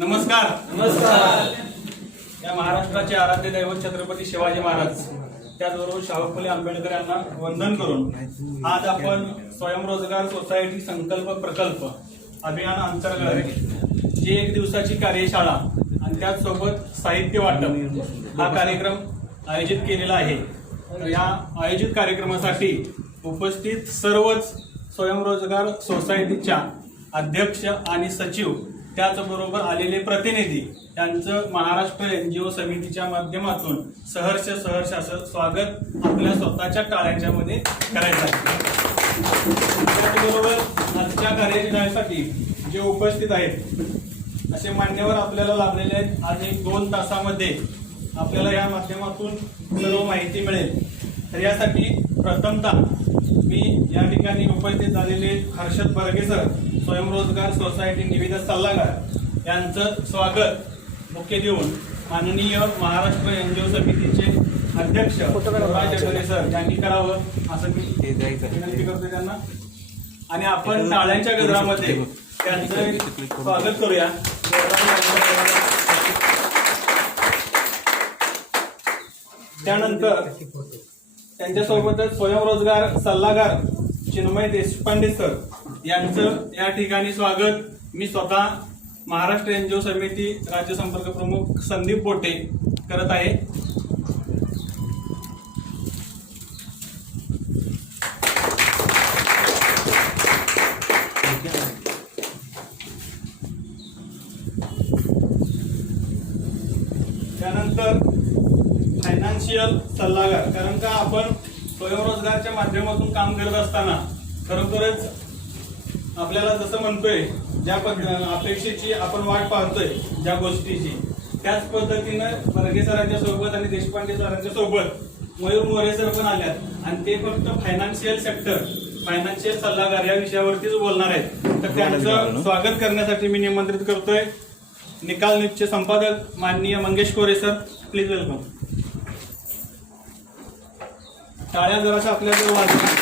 नमस्कार. नमस्कार. या महाराष्ट्राचे आराध्य दैवत छत्रपती शिवाजी महाराज त्याचबरोबर शाहू फुले आंबेडकर यांना वंदन करून आज आपण स्वयंरोजगार सोसायटी संकल्प प्रकल्प अभियान अंतर्गत जी एक दिवसाची कार्यशाळा आणि त्याचसोबत साहित्य वाटप हा कार्यक्रम आयोजित केलेला आहे. तर या आयोजित कार्यक्रमासाठी उपस्थित सर्वच स्वयंरोजगार सोसायटीच्या अध्यक्ष आणि सचिव त्याचबरोबर आलेले प्रतिनिधी यांचं महाराष्ट्र NGO समितीच्या माध्यमातून सहर्ष असं स्वागत आपल्या स्वतःच्या टाळ्यांच्या मध्ये करायचं आहे. त्याचबरोबर आजच्या कार्यशाळेसाठी जे उपस्थित आहेत असे मान्यवर आपल्याला लाभलेले आहेत. आज 1-2 तासामध्ये आपल्याला या माध्यमातून सर्व माहिती मिळेल. तर यासाठी प्रथमतः मी या ठिकाणी उपस्थित झालेले हर्षद बर्गे सर स्वयंरोजगार सोसायटी निविदा सल्लागार यांचं स्वागत मुख्य देऊन माननीय महाराष्ट्र NGO समितीचे अध्यक्ष जगरे सर यांनी करावं असं मी विनंती करतो त्यांना. आणि आपण टाळ्यांच्या गजरामध्ये त्यांचं स्वागत करूया. त्यानंतर त्यांच्यासोबतच स्वयंरोजगार सल्लागार चिन्मय देशपांडे सर यांचं या ठिकाणी स्वागत मी स्वतः महाराष्ट्र NGO समिती राज्य संपर्क प्रमुख संदीप बोटे करत आहे. त्यानंतर फायनान्शियल सल्लागार, कारण का आपण स्वयंरोजगारच्या माध्यमातून काम करत असताना खरोखरच आपल्याला जसं म्हणतोय ज्या अपेक्षेची आपण वाट पाहतोय ज्या गोष्टीची त्याच पद्धतीनं बर्गे सरांच्या सोबत आणि देशपांडे सरांच्या सोबत मयूर मोरे सर पण आल्यात आणि ते फक्त फायनान्शियल सेक्टर फायनान्शियल सल्लागार या विषयावरतीच बोलणार आहेत. तर त्यांचं स्वागत करण्यासाठी मी निमंत्रित करतोय निकाल न्यूजचे संपादक माननीय मंगेश कोरे सर. Please welcome. टाळ्या जराशा आपल्याजवळ वाजवा.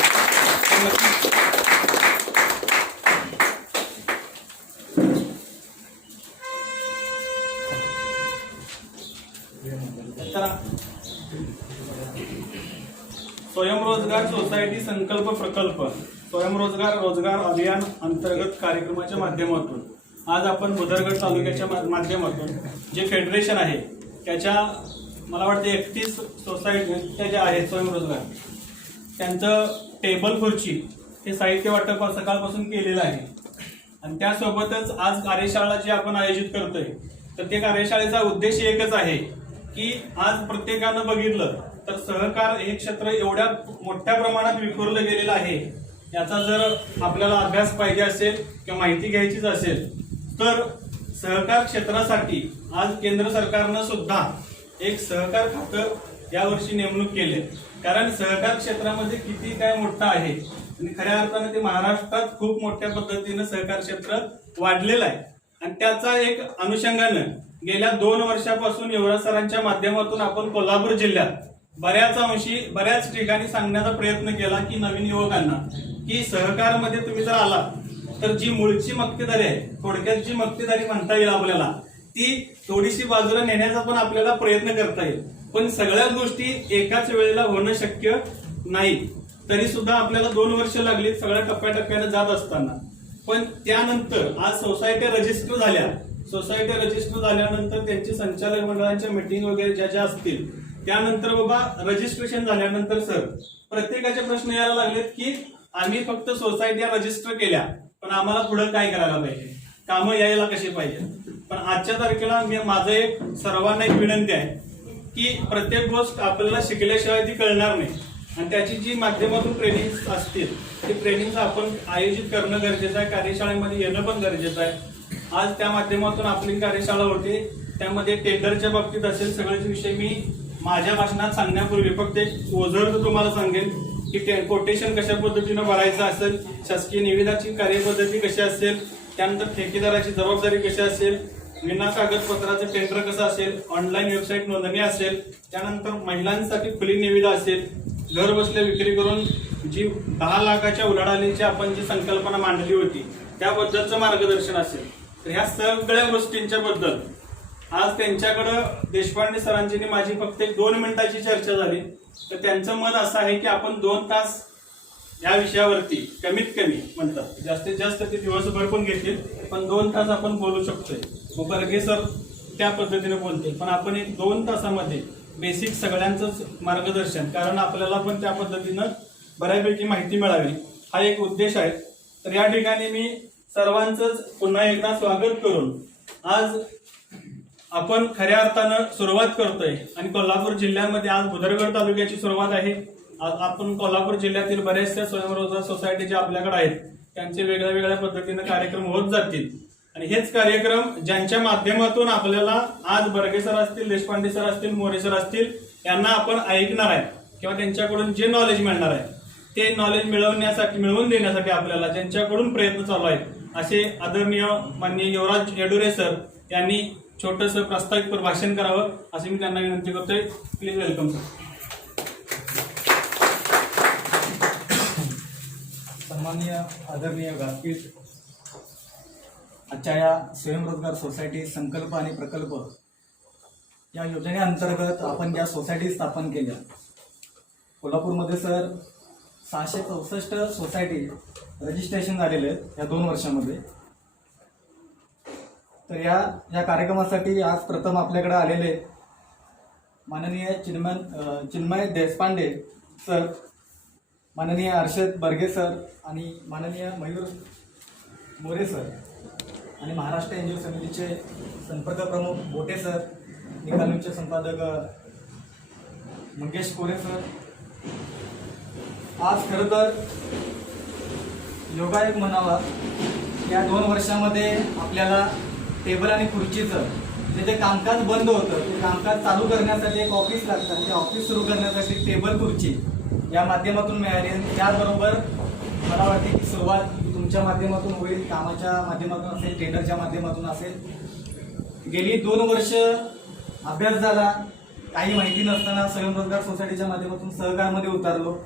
स्वयंरोजगार सोसायटी संकल्प प्रकल्प रोजगार अभियान अंतर्गत कार्यक्रमाच्या माध्यमातून आज आपण बुधरगड तालुक्याच्या माध्यमातून जे फेडरेशन आहे त्याच्या मला वाटते 31 सोसायटी ज्या आहेत स्वयंरोजगार त्यांचं टेबल खुर्ची हे साहित्य वाटप सकाळपासून केलेलं आहे. आणि त्यासोबतच आज कार्यशाळा जी आपण आयोजित करतोय तर त्या कार्यशाळेचा उद्देश एकच आहे की आज प्रत्येकानं बघितलं तर सहकार हे क्षेत्र एवढ्या मोठ्या प्रमाणात विखुरलं गेलेलं आहे. याचा जर आपल्याला अभ्यास पाहिजे असेल किंवा माहिती घ्यायचीच असेल तर सहकार क्षेत्रासाठी आज केंद्र सरकारनं सुद्धा एक सहकार खातं यावर्षी नेमणूक केले. कारण सहकार क्षेत्रामध्ये किती काय मोठं आहे आणि खऱ्या अर्थानं ते महाराष्ट्रात खूप मोठ्या पद्धतीनं सहकार क्षेत्र वाढलेलं आहे. आणि त्याचा एक अनुषंगानं गेल्या 2 वर्षापासून युवराज सरांच्या माध्यमातून आपण कोल्हापूर जिल्ह्यात बऱ्याच ठिकाणी सांगण्याचा प्रयत्न केला की नवीन युवकांना की सहकारमध्ये तुम्ही जर आला तर जी मूळची मक्तेदारी आहे थोडक्यात जी मक्तेदारी म्हणता येईल आपल्याला ती थोडीशी बाजूला नेण्याचा पण आपल्याला प्रयत्न करता येईल. पण सगळ्याच गोष्टी एकाच वेळेला होणं शक्य नाही. तरी सुद्धा आपल्याला 2 वर्ष लागली सगळ्या टप्प्याटप्प्याने जात असताना. पण त्यानंतर आज सोसायट्या रजिस्टर झाल्यानंतर त्यांची संचालक मंडळांच्या मीटिंग वगैरे ज्या असतील त्यानंतर बाबा रजिस्ट्रेशन झाल्यानंतर सर प्रत्येकाचे प्रश्न यायला लागलेत की आम्ही फक्त सोसायट्या रजिस्टर केल्या पण आम्हाला पुढे काय करायला पाहिजे, कामं यायला कशी पाहिजे. पण आजच्या तारखेला माझं एक सर्वांना एक विनंती आहे की प्रत्येक गोष्ट आपल्याला शिकल्याशिवाय ती कळणार नाही. आणि त्याची जी माध्यमातून ट्रेनिंग असतील ते ट्रेनिंग आपण आयोजित करणं गरजेचं आहे. कार्यशाळेमध्ये येणं पण गरजेचं आहे. आज त्या माध्यमातून आपली कार्यशाळा होते त्यामध्ये टेंडरच्या बाबतीत असेल सगळेच विषय मी माझ्या भाषणात सांगण्यापूर्वी फक्त एक ओझर तुम्हाला सांगेन की कोटेशन कशा पद्धतीनं भरायचं असेल, शासकीय निविदाची कार्यपद्धती कशी असेल, त्यानंतर ठेकेदाराची जबाबदारी कशी असेल, विना कागदपत्राचं टेंडर कसं असेल, ऑनलाईन वेबसाईट नोंदणी असेल, त्यानंतर महिलांसाठी खुली निविदा असेल, घर बसल्या विक्री करून जी 10 लाखाच्या उलाढालीची आपण जी संकल्पना मांडली होती त्याबद्दलचं मार्गदर्शन असेल. तर ह्या सगळ्या गोष्टींच्या बद्दल आज त्यांच्याकडं देशपांडे सरांची आणि माझी फक्त एक 2 मिनिटाची चर्चा झाली. तर त्यांचं मत असं आहे की आपण 2 तास या विषयावरती कमीत कमी म्हणतात, जास्तीत जास्त ते दिवसभर पण घेतील, पण 2 तास आपण बोलू शकतोय. मग बर्गे सर त्या पद्धतीने बोलतील, पण आपण एक 2 तासामध्ये बेसिक सगळ्यांचंच मार्गदर्शन, कारण आपल्याला पण त्या पद्धतीनं बऱ्यापैकी माहिती मिळावी हा एक उद्देश आहे. तर या ठिकाणी मी सर्वांचंच पुन्हा एकदा स्वागत करून आज आपण खऱ्या अर्थानं सुरुवात करतोय. आणि कोल्हापूर जिल्ह्यामध्ये आज भुदरगड तालुक्याची सुरुवात आहे. आज आपण कोल्हापूर जिल्ह्यातील बऱ्याचशा स्वयंरोजगार सोसायटी ज्या आपल्याकडे आहेत त्यांचे वेगळ्या वेगळ्या पद्धतीने कार्यक्रम होत जातील. आणि हेच कार्यक्रम ज्यांच्या माध्यमातून आपल्याला आज बर्गे सर असतील, देशपांडे सर असतील, मोरे सर असतील यांना आपण ऐकणार आहे किंवा त्यांच्याकडून जे नॉलेज मिळणार आहे ते नॉलेज मिळवून देण्यासाठी आपल्याला ज्यांच्याकडून प्रयत्न चालू आहेत असे आदरणीय माननीय युवराज येडुरे सर यांनी छोटंसं प्रास्ताविक भाषण करावं असे मी त्यांना विनंती करतोय. Please welcome sir. सन्माननीय आदरणीय व्यासपीठ, आजच्या या स्वयंरोजगार सोसायटी संकल्प आणि प्रकल्प या योजनेअंतर्गत आपण ज्या सोसायटी स्थापन केल्या, कोल्हापूरमध्ये सर 664 सोसायटी रजिस्ट्रेशन झालेले आहेत या 2 वर्षामध्ये. तर या कार्यक्रमासाठी आज प्रथम आपल्याकडे आलेले माननीय चिन्मय देशपांडे सर, माननीय अर्षद बर्गे सर आणि माननीय मयूर मोरे सर आणि महाराष्ट्र एनजीओ समितीचे संपर्क प्रमुख बोटे सर, निकालचे संपादक मंगेश कोरे सर. आज खरं तर योगायोग म्हणावा, या 2 वर्षामध्ये आपल्याला टेबल आणि खुर्चीचं जे कामकाज बंद होतं ते कामकाज चालू करण्यासाठी एक ऑफिस लागतं, ते ऑफिस सुरू करण्यासाठी टेबल खुर्ची या माध्यमातून मिळाली. आणि त्याचबरोबर मला वाटते की सुरुवात तुमच्या माध्यमातून होईल, कामाच्या माध्यमातून असेल, टेंडरच्या माध्यमातून असेल. गेली 2 वर्ष अभ्यास झाला, काही माहिती नसताना स्वयंरोजगार सोसायटीच्या माध्यमातून सहकारमध्ये उतरलो.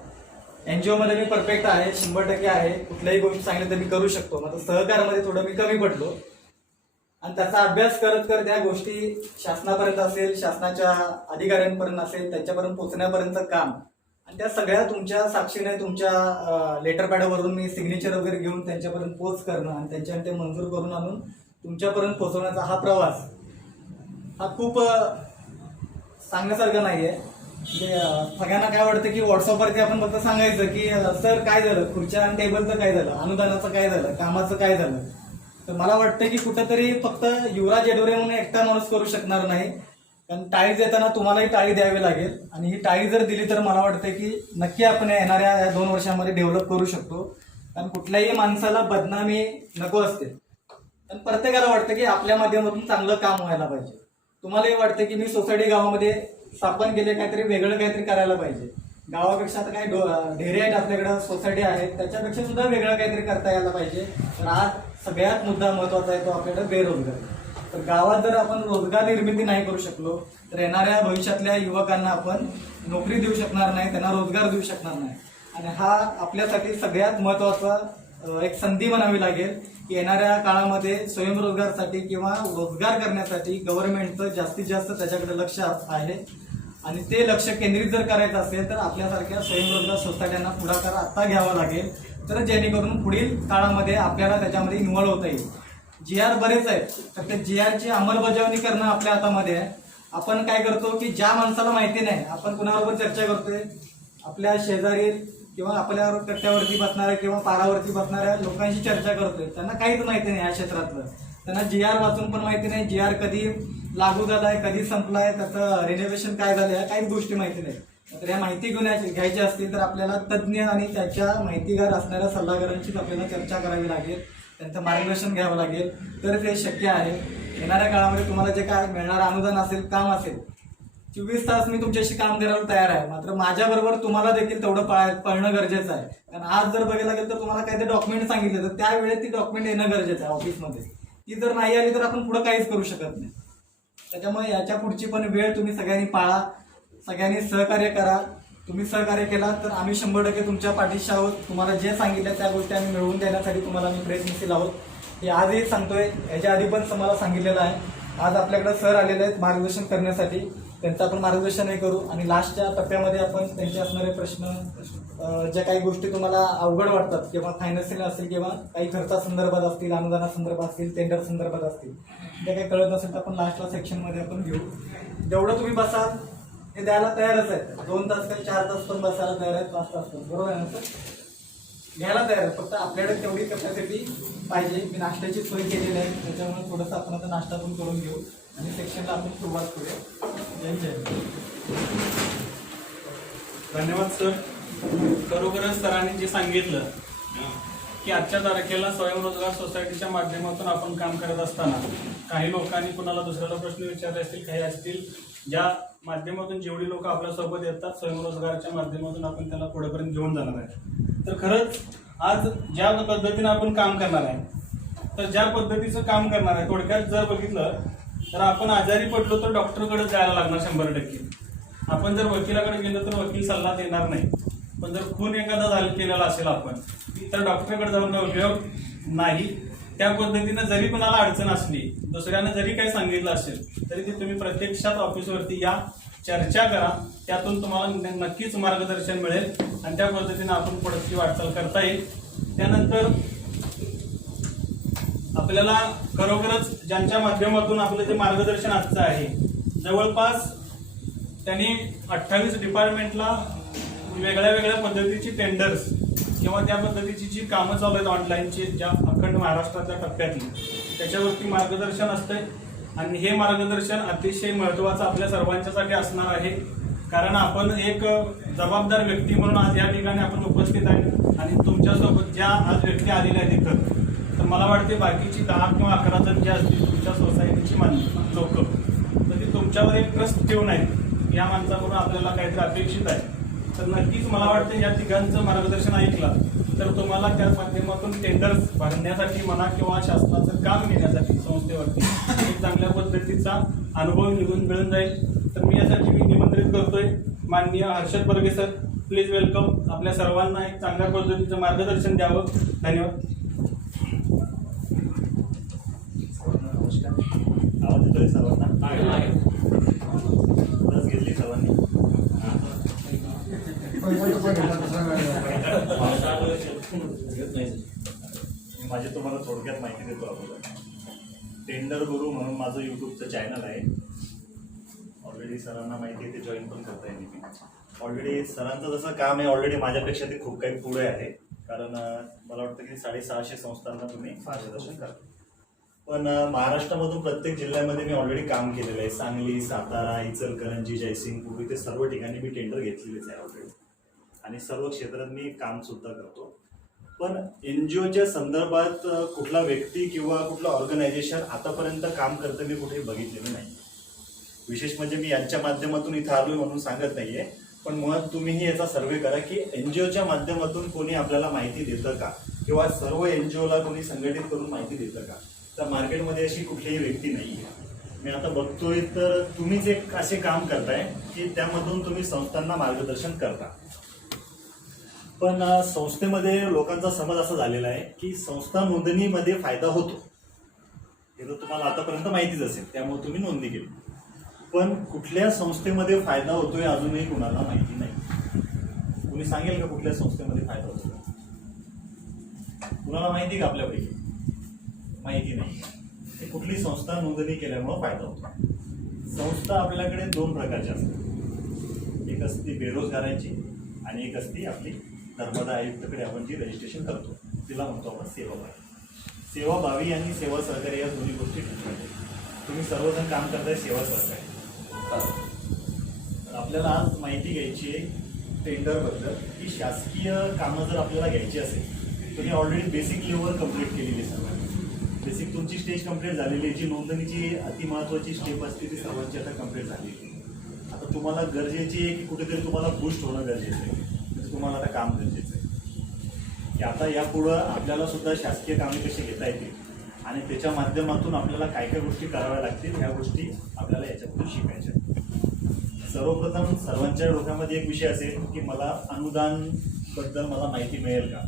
एनजीओमध्ये मी परफेक्ट आहे, 100% आहे, कुठल्याही गोष्टी सांगितलं तर मी करू शकतो, मात्र सहकारमध्ये थोडं मी कमी पडलो. आणि त्याचा अभ्यास करत करत या गोष्टी शासनापर्यंत असेल, शासनाच्या अधिकाऱ्यांपर्यंत असेल, त्यांच्यापर्यंत पोहोचण्यापर्यंत काम, आणि त्या सगळ्या तुमच्या साक्षीने तुमच्या लेटर पॅडवरून मी सिग्नेचर वगैरे घेऊन त्यांच्यापर्यंत पोच करणं आणि त्यांच्याकडे ते मंजूर करून आणून तुमच्यापर्यंत पोहोचवण्याचा हा प्रवास हा खूप सांगण्यासारखा नाहीये. म्हणजे सगळ्यांना काय वाटतं की व्हॉट्सअपवरती आपण फक्त सांगायचं की सर काय झालं, खुर्च्या आणि टेबलचं काय झालं, अनुदानाचं काय झालं, कामाचं काय झालं. तर मला वाटतं की कुठंतरी फक्त युवराज येडोरे म्हणून एकटा माणूस करू शकणार नाही, कारण टाळी देताना तुम्हालाही टाळी द्यावी लागेल. आणि ही टाळी जर दिली तर मला वाटतं की नक्की आपण येणाऱ्या या 2 वर्षामध्ये डेव्हलप करू शकतो. कारण कुठल्याही माणसाला बदनामी नको असते, पण प्रत्येकाला वाटतं की आपल्या माध्यमातून चांगलं काम व्हायला पाहिजे. तुम्हालाही वाटतं की मी सोसायटी गावामध्ये स्थापन केले, काहीतरी वेगळं काहीतरी करायला पाहिजे. गावापेक्षा आता काही ढेरे आहेत आपल्याकडं, सोसायटी आहेत, त्याच्यापेक्षा सुद्धा वेगळं काहीतरी करता यायला पाहिजे. तर आज सगळ्यात मुद्दा महत्वाचा आहे तो आपल्याकडे बेरोजगार. तर गावात जर आपण रोजगार निर्मिती नाही करू शकलो तर येणाऱ्या भविष्यातल्या युवकांना आपण नोकरी देऊ शकणार नाही, त्यांना रोजगार देऊ शकणार नाही. आणि हा आपल्यासाठी सगळ्यात महत्वाचा एक संधी म्हणावी लागेल की येणाऱ्या काळामध्ये स्वयंरोजगारसाठी किंवा रोजगार करण्यासाठी गव्हर्नमेंटचं जास्तीत जास्त त्याच्याकडे लक्ष आहे. आणि ते लक्ष केंद्रित जर करायचं असेल तर आपल्यासारख्या स्वयंरोजगार सोसायट्यांना पुढाकार आता घ्यावा लागेल, तर जेणेकरून पुढील काळामध्ये आपल्याला त्याच्यामध्ये इन्व्हॉल्व होता येईल. GR बरेच आहेत, तर त्या GRची अंमलबजावणी करणं आपल्या हातामध्ये आहे. आपण काय करतो की ज्या माणसाला माहिती नाही, आपण कुणाबरोबर चर्चा करतोय, आपल्या शेजारी किंवा आपल्या कट्ट्यावरती बसणाऱ्या किंवा पारावरती बसणाऱ्या लोकांशी चर्चा करतोय, त्यांना काहीच माहिती नाही या क्षेत्रातलं. त्यांना GR वाचून पण माहिती नाही, GR कधी लागू झालाय, कधी संपलाय, त्याचं रिनोव्हेशन काय झालंय, काहीच गोष्टी माहिती नाही. तर या माहिती घ्यायची असतील तर आपल्याला तज्ज्ञ आणि त्याच्या माहितीगार असणाऱ्या सल्लागारांचीच आपल्याला चर्चा करावी लागेल, त्यांचं मार्गदर्शन घ्यावं लागेल, तर ते शक्य आहे. येणाऱ्या काळामध्ये तुम्हाला जे काय मिळणारं अनुदान असेल, काम असेल, 24 तास मी तुमच्याशी काम करायला तयार आहे. मात्र माझ्याबरोबर तुम्हाला देखील तेवढं पळणं गरजेचं आहे. कारण आज जर बघायला गेलं तर तुम्हाला काही ते डॉक्युमेंट सांगितले तर त्यावेळेस ती डॉक्युमेंट येणं गरजेचं आहे ऑफिसमध्ये. ती जर नाही आली तर आपण पुढं काहीच करू शकत नाही. त्याच्यामुळे याच्या पुढची पण वेळ तुम्ही सगळ्यांनी पाळा, सगळ्यांनी सहकार्य करा. तुम्ही सहकार्य केला तर आम्ही 100% तुमच्या पाठीशी आहोत. तुम्हाला जे सांगितलं त्या गोष्टी आम्ही मिळवून देण्यासाठी तुम्हाला आम्ही प्रयत्नशील आहोत. की आजही सांगतोय, याच्या आधी पण मला सांगितलेलं आहे. आज आपल्याकडे सर आलेले आहेत मार्गदर्शन करण्यासाठी. त्यांचं आपण मार्गदर्शनही करू आणि लास्टच्या टप्प्यामध्ये आपण त्यांचे असणारे प्रश्न, ज्या काही गोष्टी तुम्हाला अवघड वाटतात किंवा फायनान्शियल असेल किंवा काही खर्चासंदर्भात असतील, अनुदानासंदर्भात असतील, टेंडर संदर्भात असतील, जे काही कळत नसेल तर आपण लास्टला सेक्शनमध्ये आपण घेऊ. जेवढं तुम्ही बसाल हे द्यायला तयारच आहेत. 2 तास काही 4 तास पण बसायला तयार आहेत, 5 तास पण, बरोबर आहे ना सर? घ्यायला तयार आहे. फक्त आपल्याकडे तेवढी कॅपॅसिटी पाहिजे. मी नाश्त्याची सोय केलेली आहे, त्याच्यामुळे थोडंसं आपण आता नाश्ता पण करून घेऊ आणि सेक्शनला आपण सुरुवात करूया. जय धन्यवाद सर. खरोखरच सरांनी जे सांगितलं की आजच्या तारखेला स्वयंरोजगार सोसायटीच्या माध्यमातून आपण काम करत असताना काही लोकांनी कुणाला दुसऱ्याला प्रश्न विचारले असतील, काही असतील, ज्या माध्यमातून जेवढी लोक आपल्यासोबत येतात स्वयंरोजगाराच्या माध्यमातून आपण त्याला पुढेपर्यंत घेऊन जाणार आहे. तर खरंच आज ज्या पद्धतीने आपण काम करणार आहे, तर ज्या पद्धतीचं काम करणार आहे, थोडक्यात जर बघितलं तर आपण आजारी पडलो तर डॉक्टरकडे जायला लागणार 100%. आपण जर वकिलाकडे गेलो तर वकील सल्ला देणार नाही. पण जर खून एखादा केलेला असेल आपण, तर डॉक्टरकडे जाऊन काही उपयोग नाही. त्या पद्धतीनं जरी कुणाला अडचण असली, दुसऱ्यानं जरी काही सांगितलं असेल, तरी ते तुम्ही प्रत्यक्षात ऑफिसवरती या, चर्चा करा. त्यातून तुम्हाला नक्कीच मार्गदर्शन मिळेल आणि त्या पद्धतीनं आपण पुढची वाटचाल करता येईल. त्यानंतर आपल्याला खरोखरच ज्यांच्या माध्यमातून आपलं जे मार्गदर्शन आजचं आहे, जवळपास त्यांनी 28 डिपार्टमेंटला वेगळ्या वेगळ्या पद्धतीची टेंडर्स किंवा त्या पद्धतीची जी कामं चालू आहेत ऑनलाईनची, ज्या अखंड महाराष्ट्राच्या टप्प्यातली, त्याच्यावरती मार्गदर्शन असतंय. आणि हे मार्गदर्शन अतिशय महत्त्वाचं आपल्या सर्वांच्यासाठी असणार आहे. कारण आपण एक जबाबदार व्यक्ती म्हणून आज या ठिकाणी आपण उपस्थित आहे आणि तुमच्यासोबत ज्या आज व्यक्ती आलेल्या आहेत इथं, तर मला वाटते बाकीची 10 किंवा 11 जण जे असतील तुमच्या सोसायटीची लोक, तर ती तुमच्यावर एक ट्रस्ट ठेवून आहेत. या माणसाकडून आपल्याला काहीतरी अपेक्षित आहे. तर नक्कीच मला वाटतं या तिघांचं मार्गदर्शन ऐकलं तर तुम्हाला त्या माध्यमातून टेंडर्स भरण्यासाठी म्हणा किंवा शासनाचं काम घेण्यासाठी संस्थेवरती एक चांगल्या पद्धतीचा अनुभव मिळून जाईल. तर मी यासाठी निमंत्रित करतोय माननीय Harshad Barge sir. Please welcome. आपल्या सर्वांना एक चांगल्या पद्धतीचं मार्गदर्शन द्यावं. धन्यवाद. आवाज येतोय सर्वांना? लस घेतली सर्वांनी? माझी तुम्हाला थोडक्यात माहिती देतो अगोदर. टेंडर गुरु म्हणून माझं युट्यूबचं चॅनल आहे. ऑलरेडी सरांना माहिती आहे, ते जॉईन पण करता येईल. मी ऑलरेडी सरांचं जसं काम आहे ऑलरेडी माझ्यापेक्षा ते खूप काही पुढे आहे. कारण मला वाटतं की 650 संस्थांना तुम्ही मार्गदर्शन करता. पण महाराष्ट्रामधून प्रत्येक जिल्ह्यामध्ये मी ऑलरेडी काम केलेलं आहे. सांगली, सातारा, इचलकरंजी, जयसिंगपूर, इथे सर्व ठिकाणी मी टेंडर घेतलेलेच आहे ऑलरेडी आणि सर्व क्षेत्रात मी काम सुद्धा करतो. पण NGOच्या संदर्भात कुठला व्यक्ती किंवा कुठलं ऑर्गनायझेशन आतापर्यंत काम करतं मी कुठेही बघितलेलं नाही. विशेष म्हणजे मी यांच्या माध्यमातून इथं आलोय म्हणून सांगत नाहीये, पण मुळात तुम्हीही याचा सर्वे करा की NGOच्या माध्यमातून कोणी आपल्याला माहिती देतं का किंवा सर्व NGOला कोणी संघटित करून माहिती देतं का. तर मार्केटमध्ये अशी कुठलीही व्यक्ती नाही आहे. मी आता बघतोय तर तुम्हीच एक असे काम करताय की त्यामधून तुम्ही संस्थांना मार्गदर्शन करता. पण संस्थेमध्ये लोकांचा समज असा झालेला आहे की संस्था नोंदणीमध्ये फायदा होतो, हे तर तुम्हाला आतापर्यंत माहितीच असेल, त्यामुळे तुम्ही नोंदणी केली. पण कुठल्या संस्थेमध्ये फायदा होतोय अजूनही कुणाला माहिती नाही. कुणी सांगेल का कुठल्या संस्थेमध्ये फायदा होतो? कुणाला माहिती का? आपल्यापैकी माहिती नाही. ते कुठली संस्था नोंदणी केल्यामुळे फायदा होतो. संस्था आपल्याकडे 2 प्रकारच्या असतात. एक असते बेरोजगारांची आणि एक असते आपली धर्मदाय आयुक्तकडे आपण जी रजिस्ट्रेशन करतो, तिला म्हणतो आपण सेवाभावी. सेवाभावी आणि सेवा सहकारी या दोन्ही गोष्टी ठरवल्या. तुम्ही सर्वजण काम करताय सेवा सहकारी. आपल्याला आज माहिती घ्यायची आहे टेंडरबद्दल की शासकीय कामं जर आपल्याला घ्यायची असेल तुम्ही ऑलरेडी बेसिक लेवल कंप्लीट केलेली आहे. सर्वांनी बेसिक तुमची स्टेज कंप्लीट झालेली आहे. जी नोंदणीची अति महत्त्वाची स्टेप असते ती सर्वांची आता कंप्लीट झालेली आहे. आता तुम्हाला गरजेची आहे की कुठेतरी तुम्हाला बूस्ट होणं गरजेचं आहे. म्हणजे तुम्हाला आता काम गरजेचं आहे की आता यापुढं आपल्याला सुद्धा शासकीय कामे कशी घेता येतील आणि त्याच्या माध्यमातून आपल्याला काय काय गोष्टी कराव्या लागतील ह्या गोष्टी आपल्याला याच्यातून शिकायच्या. सर्वप्रथम सर्वांच्या डोक्यामध्ये एक विषय असेल की मला अनुदानबद्दल मला माहिती मिळेल का.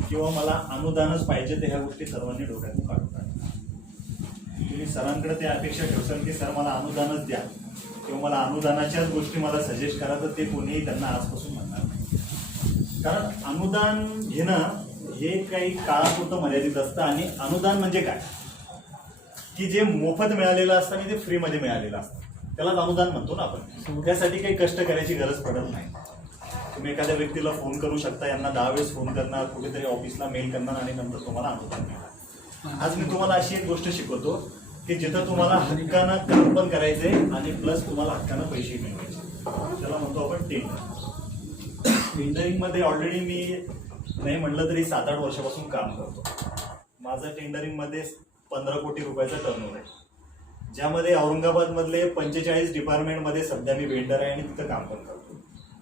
किंवा मला अनुदानच पाहिजे, तर ह्या गोष्टी सर्वांनी डोक्यातून काढून टाका. तुम्ही सरांकडे त्या अपेक्षा ठेवसाल की सर मला अनुदानच द्या किंवा मला अनुदानाच्याच गोष्टी मला सजेस्ट करा, तर ते कोणीही त्यांना आजपासून म्हणणार नाही. कारण अनुदान घेणं हे काही काळापुरतं मर्यादित असतं. आणि अनुदान म्हणजे काय की जे मोफत मिळालेलं असतं आणि ते फ्रीमध्ये मिळालेलं असतं, त्यालाच अनुदान म्हणतो ना आपण. त्यासाठी काही कष्ट करायची गरज पडत नाही. तुम्ही एखाद्या व्यक्तीला फोन करू शकता, यांना 10 वेळेस फोन करणार, कुठेतरी ऑफिसला मेल करणार आणि नंतर तुम्हाला अनुदान मिळणार. आज मी तुम्हाला अशी एक गोष्ट शिकवतो की जिथं तुम्हाला हक्कानं काम पण करायचंय आणि प्लस तुम्हाला हक्कानं पैसे मिळवायचे, त्याला म्हणतो आपण टेंडर. टेंडरिंगमध्ये ऑलरेडी मी नाही म्हटलं तरी 7-8 वर्षापासून काम करतो. माझं टेंडरिंगमध्ये 15 कोटी रुपयाचा टर्नओव्हर आहे, ज्यामध्ये औरंगाबादमधले 45 डिपार्टमेंटमध्ये सध्या मी वेंडर आहे आणि तिथं काम पण करतो.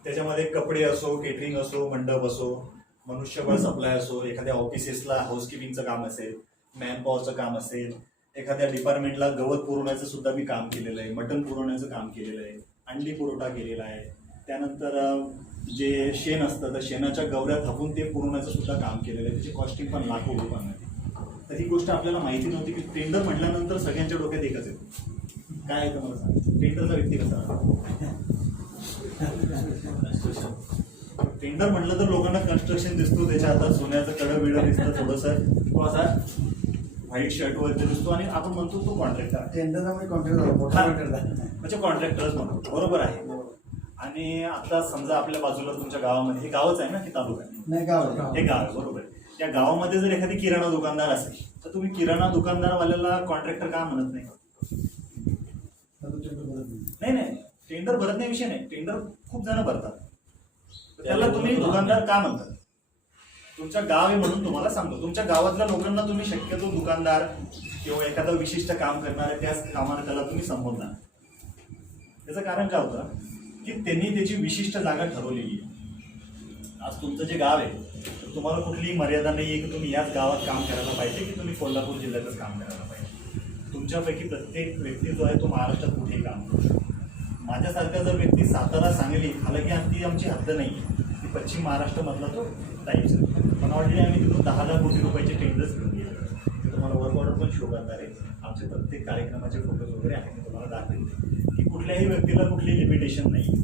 त्याच्यामध्ये कपडे असो, केटरिंग असो, मंडप असो, मनुष्यबळ सप्लाय असो, एखाद्या ऑफिसेसला हाऊसकीपिंगचं काम असेल, मॅनपॉवरचं काम असेल, एखाद्या डिपार्टमेंटला गवत पुरवण्याचं सुद्धा मी काम केलेलं आहे, मटण पुरवण्याचं काम केलेलं आहे, अंडी पुरवठा केलेला आहे. त्यानंतर जे शेण असतं तर शेणाच्या गवऱ्या थापून ते पुरवण्याचं सुद्धा काम केलेलं आहे. त्याची कॉस्टिंग पण लाखो रुपयांमध्ये. तर ही गोष्ट आपल्याला माहिती नव्हती की टेंडर म्हटल्यानंतर सगळ्यांच्या डोक्यात एकच येतो, काय आहे तुम्हाला सांग, टेंडरचा व्यक्ती कसा राहतो. टेंडर म्हटलं तर लोकांना कन्स्ट्रक्शन दिसतो, त्याच्या हातात सोन्याचं कडं बिडं दिसतं, थोडंसं तो असा व्हाईट शर्ट वरती दिसतो आणि आपण म्हणतो तो कॉन्ट्रॅक्टर आहे. टेंडर म्हणजे कॉन्ट्रॅक्टरच म्हणतो, बरोबर आहे. आणि आता समजा आपल्या बाजूला तुमच्या गावामध्ये, हे गावच आहे ना की तालुका आहे? नाही, गाव हे गाव आहे, बरोबर आहे. त्या गावामध्ये जर एखादी किराणा दुकानदार असेल तर तुम्ही किराणा दुकानदारवाल्याला कॉन्ट्रॅक्टर का म्हणत नाही? नाही, टेंडर भरत नाही विषय नाही, टेंडर खूप जण भरतात. त्याला तुम्ही दुकानदार का म्हणतात? तुमच्या गाव आहे म्हणून तुम्हाला सांगतो. तुमच्या गावातल्या लोकांना तुम्ही शक्यतो दुकानदार किंवा एखादं विशिष्ट काम करणार आहे त्याच कामाने त्याला तुम्ही संबोधणार. त्याचं कारण काय होतं की त्यांनी त्याची विशिष्ट जागा ठरवलेली आहे. आज तुमचं जे गाव आहे तर तुम्हाला कुठलीही मर्यादा नाही आहे की तुम्ही याच गावात काम करायला पाहिजे की तुम्ही कोल्हापूर जिल्ह्यातच काम करायला पाहिजे. तुमच्यापैकी प्रत्येक व्यक्ती जो आहे तो महाराष्ट्रात कुठेही काम करू शकतो. माझ्यासारखा जर व्यक्ती सातारा, सांगली, हालाकी ती आमची हद्द नाही आहे, ती पश्चिम महाराष्ट्रामधला तो टाईप्स आहे. पण ऑलरेडी आम्ही तिथून 10 कोटी रुपयाचे टेंडर्स घेऊन गेले. ते तुम्हाला वर्क ऑर्डर पण शो करणार आहे. आमचे प्रत्येक कार्यक्रमाचे फोटोज वगैरे आहेत, मी तुम्हाला दाखवेल की कुठल्याही व्यक्तीला कुठली लिमिटेशन नाही.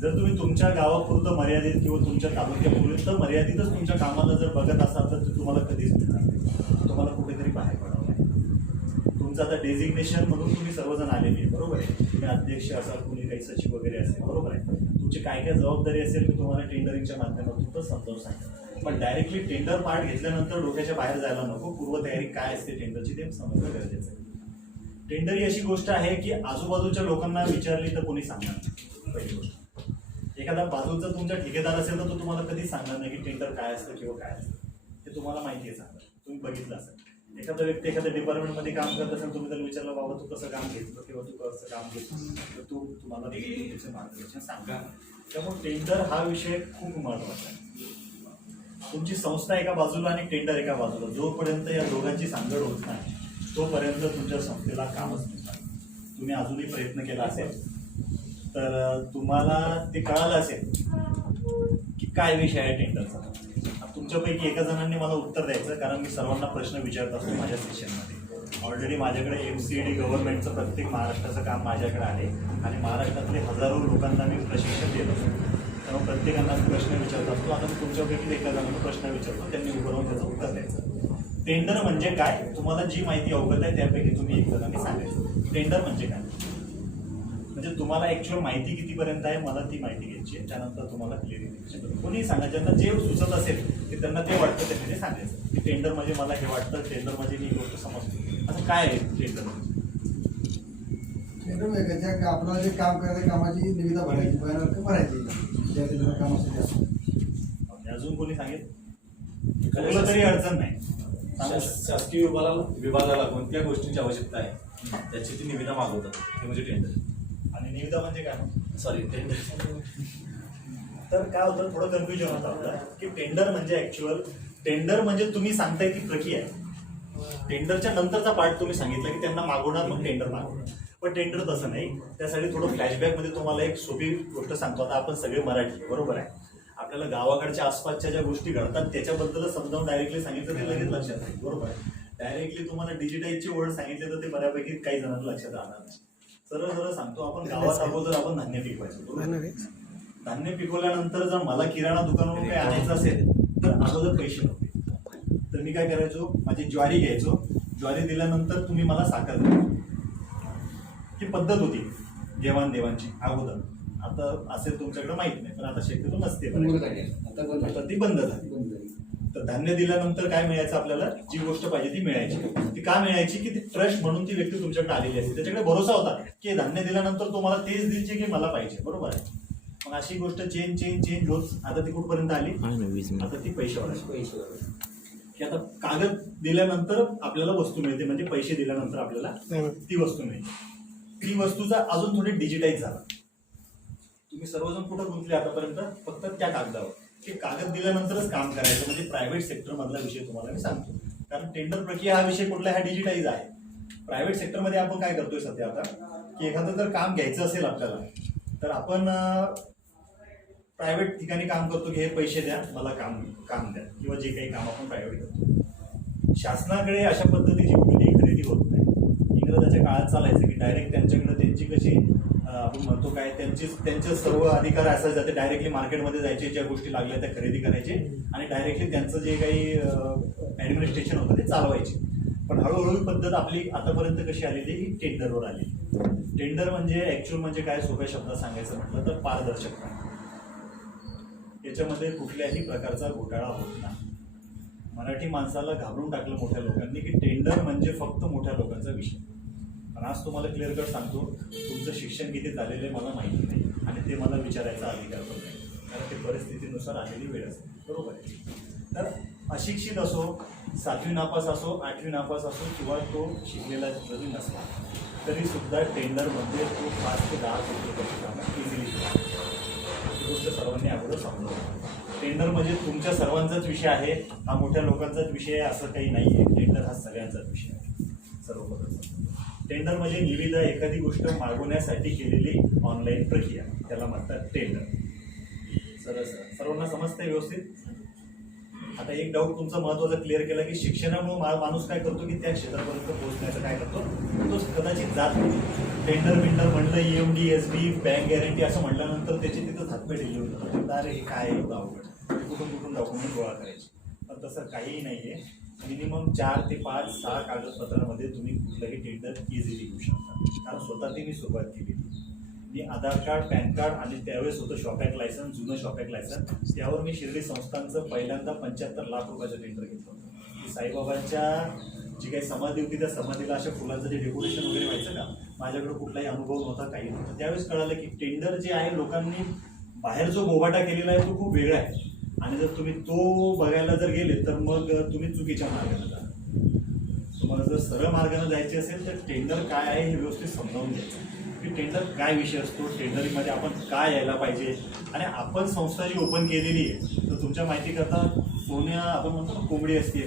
जर तुम्ही तुमच्या गावापुरतं मर्यादित किंवा तुमच्या तालुक्यापुरतं मर्यादितच तुमच्या कामाला जर बघत असाल तर ते तुम्हाला कधीच मिळणार नाही. तुम्हाला कुठेतरी बाहेर पडावं लागेल. तुमचं आता डेझिग्नेशन म्हणून तुम्ही सर्वजण आलेली आहे, बरोबर आहे. तुम्ही अध्यक्ष असाल, कुणी काही सचिव वगैरे असेल, बरोबर आहे. तुमची काय काय जबाबदारी असेल मी तुम्हाला टेंडरिंगच्या माध्यमातून तर समजावून सांगेन. पण डायरेक्टली टेंडर पार्ट घेतल्यानंतर डोक्याच्या बाहेर जायला नको. पूर्वतयारी काय असते टेंडरची ते समजणं गरजेचं आहे. टेंडर ही अशी गोष्ट आहे की आजूबाजूच्या लोकांना विचारली तर कोणी सांगणार नाही. पहिली गोष्ट, एखादा बाजूचा तुमचा ठेकेदार असेल तर तो तुम्हाला कधीच सांगणार नाही की टेंडर काय असतं किंवा काय असतं. ते तुम्हाला माहिती आहे, सांगणार, तुम्ही बघितलं असेल. एखादा व्यक्ती एखाद्या डिपार्टमेंटमध्ये काम करत असेल, तुम्ही त्याला विचारलं बाबा तू कसं काम घेतलं किंवा तू कसं काम घेतलं तर तुम्हाला त्याचं मार्गदर्शन सांगा. त्यामुळे टेंडर हा विषय खूप महत्त्वाचा आहे. तुमची संस्था एका बाजूला आणि टेंडर एका बाजूला, जोपर्यंत या दोघांची सांगड होत नाही तोपर्यंत तुमच्या संस्थेला कामच मिळणार. तुम्ही अजूनही प्रयत्न केला असेल तर तुम्हाला ते कळालं असेल की काय विषय आहे टेंडरचा. तुमच्यापैकी एका जणांनी मला उत्तर द्यायचं, कारण मी सर्वांना प्रश्न विचारत असतो माझ्या सेशनमध्ये. ऑलरेडी माझ्याकडे MCD गव्हर्नमेंटचं प्रत्येक महाराष्ट्राचं काम माझ्याकडे आहे आणि महाराष्ट्रातले हजारो लोकांना मी प्रशिक्षण देत असतो. त्यामुळे प्रत्येकांना प्रश्न विचारत असतो. आता मी तुमच्यापैकी एका जणांना प्रश्न विचारतो, त्यांनी उभं राहून त्याचं उत्तर द्यायचं. टेंडर म्हणजे काय, तुम्हाला जी माहिती अवगत आहे त्यापैकी तुम्ही एक जणांनी सांगायचं टेंडर म्हणजे काय. म्हणजे तुम्हाला ॲक्च्युअल माहिती कितीपर्यंत आहे मला ती माहिती घ्यायची आहे. त्यानंतर तुम्हाला क्लिअरिफिकेशन कोणी सांगा, ज्यांना जे सुचत असेल ते त्यांना ते वाटतं त्यांनी ते सांगायचं की टेंडर म्हणजे मला हे वाटतं, टेंडर म्हणजे मी ही गोष्ट समजतो. असं काय आहे टेंडर म्हणजे? ज्या आपल्याला जे काम करायचं कामाची निविदा भरायची, भरायची त्या कामासाठी. अजून कोणी सांगेल? कुठलं तरी अडचण नाही. शासकीय विभागाला कोणत्या गोष्टींची आवश्यकता आहे त्याची ती निविदा मागवतात, ते म्हणजे टेंडर. आणि निविदा म्हणजे काय? Sorry, tender. तर काय होतं, थोडं कन्फ्युजन होतं आपलं की टेंडर म्हणजे ऍक्च्युअल टेंडर म्हणजे तुम्ही सांगताय ती प्रक्रिया आहे. टेंडरच्या नंतरचा पार्ट तुम्ही सांगितलं की त्यांना मागवणार मग टेंडर मागवणार. पण टेंडर तसं नाही. त्यासाठी थोडं फ्लॅशबॅकमध्ये तुम्हाला एक सोपी गोष्ट सांगतो. आता आपण सगळे मराठी, बरोबर आहे. आपल्याला गावाकडच्या आसपासच्या ज्या गोष्टी घडतात त्याच्याबद्दल समजावून डायरेक्टली सांगितलं ते लगेच लक्षात राहील. बरोबर आहे. डायरेक्टली तुम्हाला डिजिटाईजचे वर्ड सांगितले तर ते बऱ्यापैकी काही जणांना लक्षात राहणार नाही. सरळ सरळ सांगतो, आपण गावात अगोदर आपण धान्य पिकवायचं. बरोबर. धान्य पिकवल्यानंतर जर मला किराणा दुकानावरून काही आणायचं असेल तर अगोदर पैसे नव्हते. तर मी काय करायचो, माझी ज्वारी घ्यायचो, ज्वारी दिल्यानंतर तुम्ही मला साखर द्यायची. ही पद्धत होती देवाणदेवांची अगोदर. आता असेल तुमच्याकडे माहित नाही, पण आता शक्यतो नसते. आता ती बंद झाली. तर धान्य दिल्यानंतर काय मिळायचं, आपल्याला जी गोष्ट पाहिजे ती मिळायची. ती का मिळायची की ती ट्रस्ट म्हणून ती व्यक्ती तुमच्याकडे आलेली असते, त्याच्याकडे भरोसा होता की धान्य दिल्यानंतर तो मला तेच द्यायचे की मला पाहिजे. बरोबर आहे. मग अशी गोष्ट चेंज होत आता ती कुठपर्यंत आली, आता ती पैशावर आली. की आता कागद दिल्यानंतर आपल्याला वस्तू मिळते, म्हणजे पैसे दिल्यानंतर आपल्याला ती वस्तू मिळते. ती वस्तूचा अजून थोडी डिजिटाईज झाला. तुम्ही सर्वजण कुठं गुंतले आतापर्यंत, फक्त त्या कागदावर. की कागद दिल्यानंतरच काम करायचं, म्हणजे प्रायव्हेट सेक्टर मधला विषय तुम्हाला मी सांगतो. कारण टेंडर प्रक्रिया हा विषय कुठला, हा डिजिटाईज आहे. प्रायव्हेट सेक्टरमध्ये आपण काय करतोय सध्या आता, की एखादं जर काम घ्यायचं असेल आपल्याला, तर आपण प्रायव्हेट ठिकाणी काम करतो की हे पैसे द्या मला काम द्या, किंवा जे काही काम आपण प्रायव्हेट करतो. शासनाकडे अशा पद्धतीची कुठलीही खरेदी होत नाही. इंग्रजाच्या काळात चालायचं की डायरेक्ट त्यांच्याकडे त्यांची कशी आपण म्हणतो काय, त्यांचे सर्व अधिकार असायचे, ते डायरेक्टली मार्केटमध्ये जायचे, ज्या गोष्टी लागल्या त्या खरेदी करायचे आणि डायरेक्टली त्यांचं जे काही ऍडमिनिस्ट्रेशन होतं ते चालवायचे. पण हळूहळू पद्धत आपली आतापर्यंत कशी आलेली, ही टेंडरवर आली. टेंडर म्हणजे ऍक्च्युअल म्हणजे काय, सोप्या शब्दात सांगायचं म्हटलं तर पारदर्शकता. याच्यामध्ये कुठल्याही प्रकारचा घोटाळा होत नाही. मराठी माणसाला घाबरून टाकलं मोठ्या लोकांनी की टेंडर म्हणजे फक्त मोठ्या लोकांचा विषय. पण आज तुम्हाला क्लिअर कट सांगतो, तुमचं शिक्षण किती झालेलं आहे मला माहिती नाही आणि ते मला विचारायचा अधिकार पण नाही, कारण ते परिस्थितीनुसार आलेली वेळ असते. बरोबर आहे. तर अशिक्षित असो, 7वी नापास असो, 8वी नापास असो, किंवा तो शिकलेला जरी नसला तरी सुद्धा टेंडरमध्ये तो 5 ते 10 कोटी रुपयाची कामं इझिली करतो. ही गोष्ट सर्वांनी अगोदर समजून. टेंडर म्हणजे तुमच्या सर्वांचाच विषय आहे, हा मोठ्या लोकांचाच विषय आहे असं काही नाही आहे. टेंडर हा सगळ्यांचाच विषय आहे, सर्व पद्धतीचा. टेंडर म्हणजे निविदा, एखादी गोष्ट मागवण्यासाठी केलेली ऑनलाईन प्रक्रिया, त्याला म्हणतात टेंडर. सर्वांना समजतंय व्यवस्थित. आता एक डाऊट तुमचा महत्वाचा क्लिअर केला की शिक्षणामुळे माणूस काय करतो की त्या क्षेत्रापर्यंत पोहोचण्याचं काय करतो, तो कदाचित जात नाही. टेंडर म्हणलं, EMD, SB, बँक गॅरंटी असं म्हटल्यानंतर त्याची तिथं हातपे दिली होतं. अरे हे काय एवढं अवघड, कुठून डॉक्युमेंट गोळा करायचे. पण तसं काहीही नाही आहे. मिनिमम 4 ते 5, 6 कागदपत्रामध्ये तुम्ही कुठलंही टेंडर इझिली घेऊ शकता. कारण स्वतः ती मी सुरुवात केली. मी आधार कार्ड, पॅन कार्ड आणि त्यावेळेस होतं शॉपॅक लायसन्स, जुनं शॉपॅक लायसन्स, त्यावर मी शिर्डी संस्थांचं पहिल्यांदा 75 लाख रुपयाचं टेंडर घेतलं होतं. साईबाबांच्या जी काही समाधी होती त्या समाधीला अशा फुलांचं जे डेकोरेशन वगैरे व्हायचं का, माझ्याकडे कुठलाही अनुभव नव्हता, काही नव्हतं. त्यावेळेस कळालं की टेंडर जे आहे, लोकांनी बाहेर जो बोबाटा केलेला आहे तो खूप वेगळा आहे. आणि जर तुम्ही तो बघायला जर गेले तर मग तुम्ही चुकीच्या मार्गाने जा. तुम्हाला जर सरळ मार्गाने जायचे असेल तर टेंडर काय आहे हे व्यवस्थित समजावून घ्यायचं की टेंडर काय विषय असतो, टेंडरिंगमध्ये आपण काय यायला पाहिजे. आणि आपण संस्था जी ओपन केलेली आहे तर तुमच्या माहिती करता सोन्या आपण म्हणतो ना, कोंबडी असते,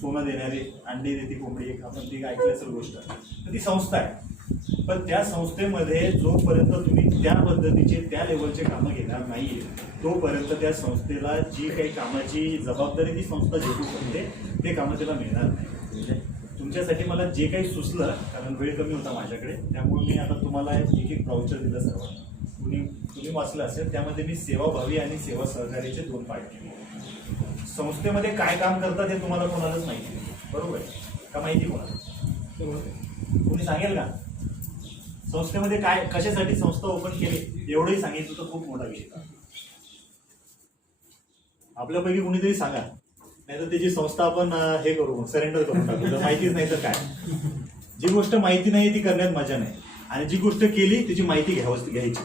सोनं देणारी, अंडी देते कोंबडी, आपण ती ऐकली असेल गोष्ट, तर ती संस्था आहे. पण त्या संस्थेमध्ये जोपर्यंत तुम्ही त्या पद्धतीचे त्या लेवलचे कामं घेणार नाहीये तोपर्यंत त्या संस्थेला जी काही कामाची जबाबदारी ती संस्था झेपू शकते ते कामं त्याला मिळणार नाही. तुमच्यासाठी मला जे काही सुचलं, कारण वेळ कमी होता माझ्याकडे, त्यामुळे मी आता तुम्हाला एक ब्राउचर दिलं सर्वांना. तुम्ही वाचलं असेल, त्यामध्ये मी सेवाभावी आणि सेवा सहकार्याचे 2 पार्ट केले. संस्थेमध्ये काय काम करतात हे तुम्हाला कोणालाच माहिती नाही. बरोबर का? माहिती कोणाला? कोणी सांगेल का? संस्थेमध्ये काय, कशासाठी संस्था ओपन केली एवढंही सांगितलं तर खूप मोठा विषय. आपल्यापैकी कुणीतरी सांगा, नाही तर त्याची संस्था आपण हे करू, सरेंडर करून टाकू. माहितीच नाही तर काय. जी गोष्ट माहिती नाही ती करण्यात मजा नाही, आणि जी गोष्ट केली त्याची माहिती घ्यायची,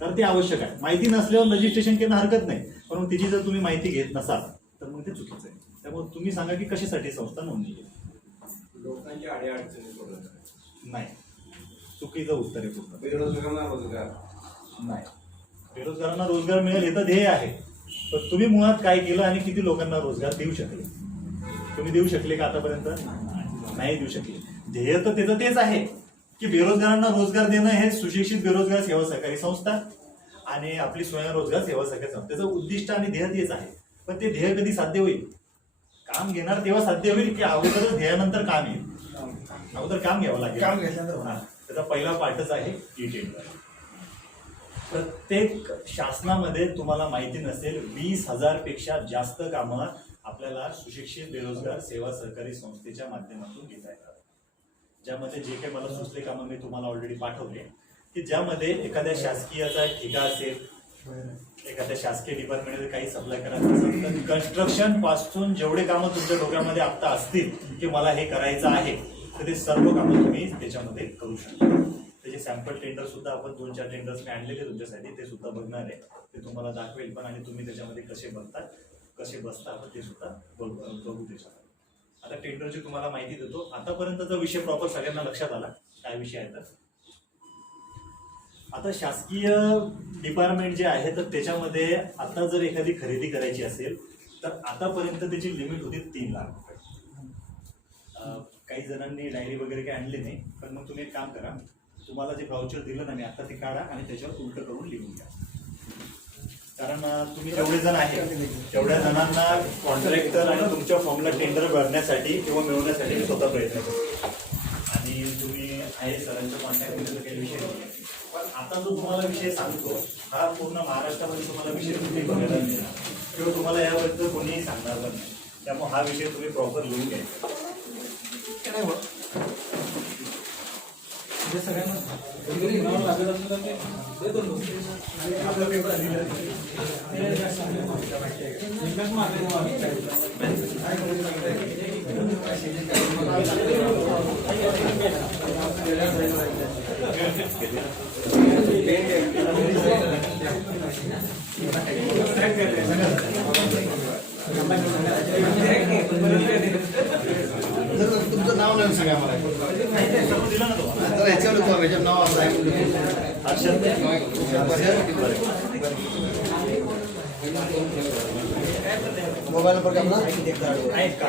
तर ते आवश्यक आहे. माहिती नसल्यावर रजिस्ट्रेशन करणं हरकत नाही, पण मग त्याची जर तुम्ही माहिती घेत नसाल तर मग ते चुकीचं आहे. त्यामुळे तुम्ही सांगा की कशासाठी संस्था नोंदणी केली. लोकांच्या अडीअडचणी नाही, चुकीचं उत्तर आहे पूर्ण. बेरोजगारांना रोजगार नाही, बेरोजगारांना रोजगार मिळेल हे तर ध्येय आहे. पण तुम्ही मुळात काय केलं आणि किती लोकांना रोजगार देऊ शकले? तुम्ही देऊ शकले का आतापर्यंत? नाही देऊ शकले. ध्येय तर त्याचं तेच आहे की बेरोजगारांना रोजगार देणं, हे सुशिक्षित बेरोजगार सेवा सहकारी संस्था आणि आपली स्वयंरोजगार सेवा सगळ्या संस्था. त्याचं उद्दिष्ट आणि ध्येय तेच आहे. पण ते ध्येय कधी साध्य होईल? काम घेणार तेव्हा साध्य होईल की अगोदरच ध्येयानंतर काम येईल? अगोदर काम घ्यावं लागेल. काम घेतल्यानंतर हा, त्याचा पहिला पार्टच आहे ई-टेंडर. प्रत्येक शासनामध्ये तुम्हाला माहिती नसेल 20,000 पेक्षा जास्त कामं आपल्याला सुशिक्षित बेरोजगार सेवा सहकारी संस्थेच्या माध्यमातून घेता येतात. ज्यामध्ये जे काही मला सुचले कामं मी तुम्हाला ऑलरेडी पाठवले, की ज्यामध्ये एखाद्या शासकीयचा ठेका असेल, एखाद्या शासकीय डिपार्टमेंटमध्ये काही सप्लाय करायचं असेल तर कन्स्ट्रक्शन पासून जेवढे कामं तुमच्या डोक्यामध्ये आता असतील की मला हे करायचं आहे, तर ते सर्व कामं तुम्ही त्याच्यामध्ये करू शकता. त्याचे सॅम्पल टेंडर सुद्धा आपण 2-4 टेंडर्स मी आणलेले तुमच्यासाठी, ते सुद्धा बघणार आहे. ते तुम्हाला दाखवेल पण, आणि तुम्ही त्याच्यामध्ये कसे बघता कसे बसता आपण ते सुद्धा बघू त्याच्यामध्ये. आता टेंडरची तुम्हाला माहिती देतो. आतापर्यंतचा विषय प्रॉपर सगळ्यांना लक्षात आला काय विषय आहे तर. आता शासकीय डिपार्टमेंट जे आहे तर त्याच्यामध्ये आता जर एखादी खरेदी करायची असेल तर आतापर्यंत त्याची लिमिट होती 3 लाख रुपये. काही जणांनी डायरी वगैरे काही आणली नाही, पण मग तुम्ही एक काम करा, तुम्हाला जे व्हाउचर दिलं ना मी आता ते काढा आणि त्याच्यावर उलट करून लिहून घ्या. कारण तुम्ही जेवढे जण आहे तेवढ्या जणांना कॉन्ट्रॅक्टर आणि तुमच्या फॉर्मला टेंडर भरण्यासाठी किंवा मिळवण्यासाठी मी स्वतः प्रयत्न करतो. आणि तुम्ही आहे सरांच्या कॉन्टॅक्टमध्ये तर काही विषय नाही. पण आता जो तुम्हाला विषय सांगतो हा पूर्ण महाराष्ट्रामध्ये तुम्हाला विषय तुम्ही बघायला मिळणार किंवा तुम्हाला याबद्दल कोणीही सांगणार पण नाही. त्यामुळे हा विषय तुम्ही प्रॉपर लिहून घ्यायचा. तुमचं नाव नाही सांगा मला. दिलं ना तुम्हाला जर ह्याच्यावर ह्याच्यावर नाव असं आहे हर्षद मोबाईल नंबर का आपला आहे का?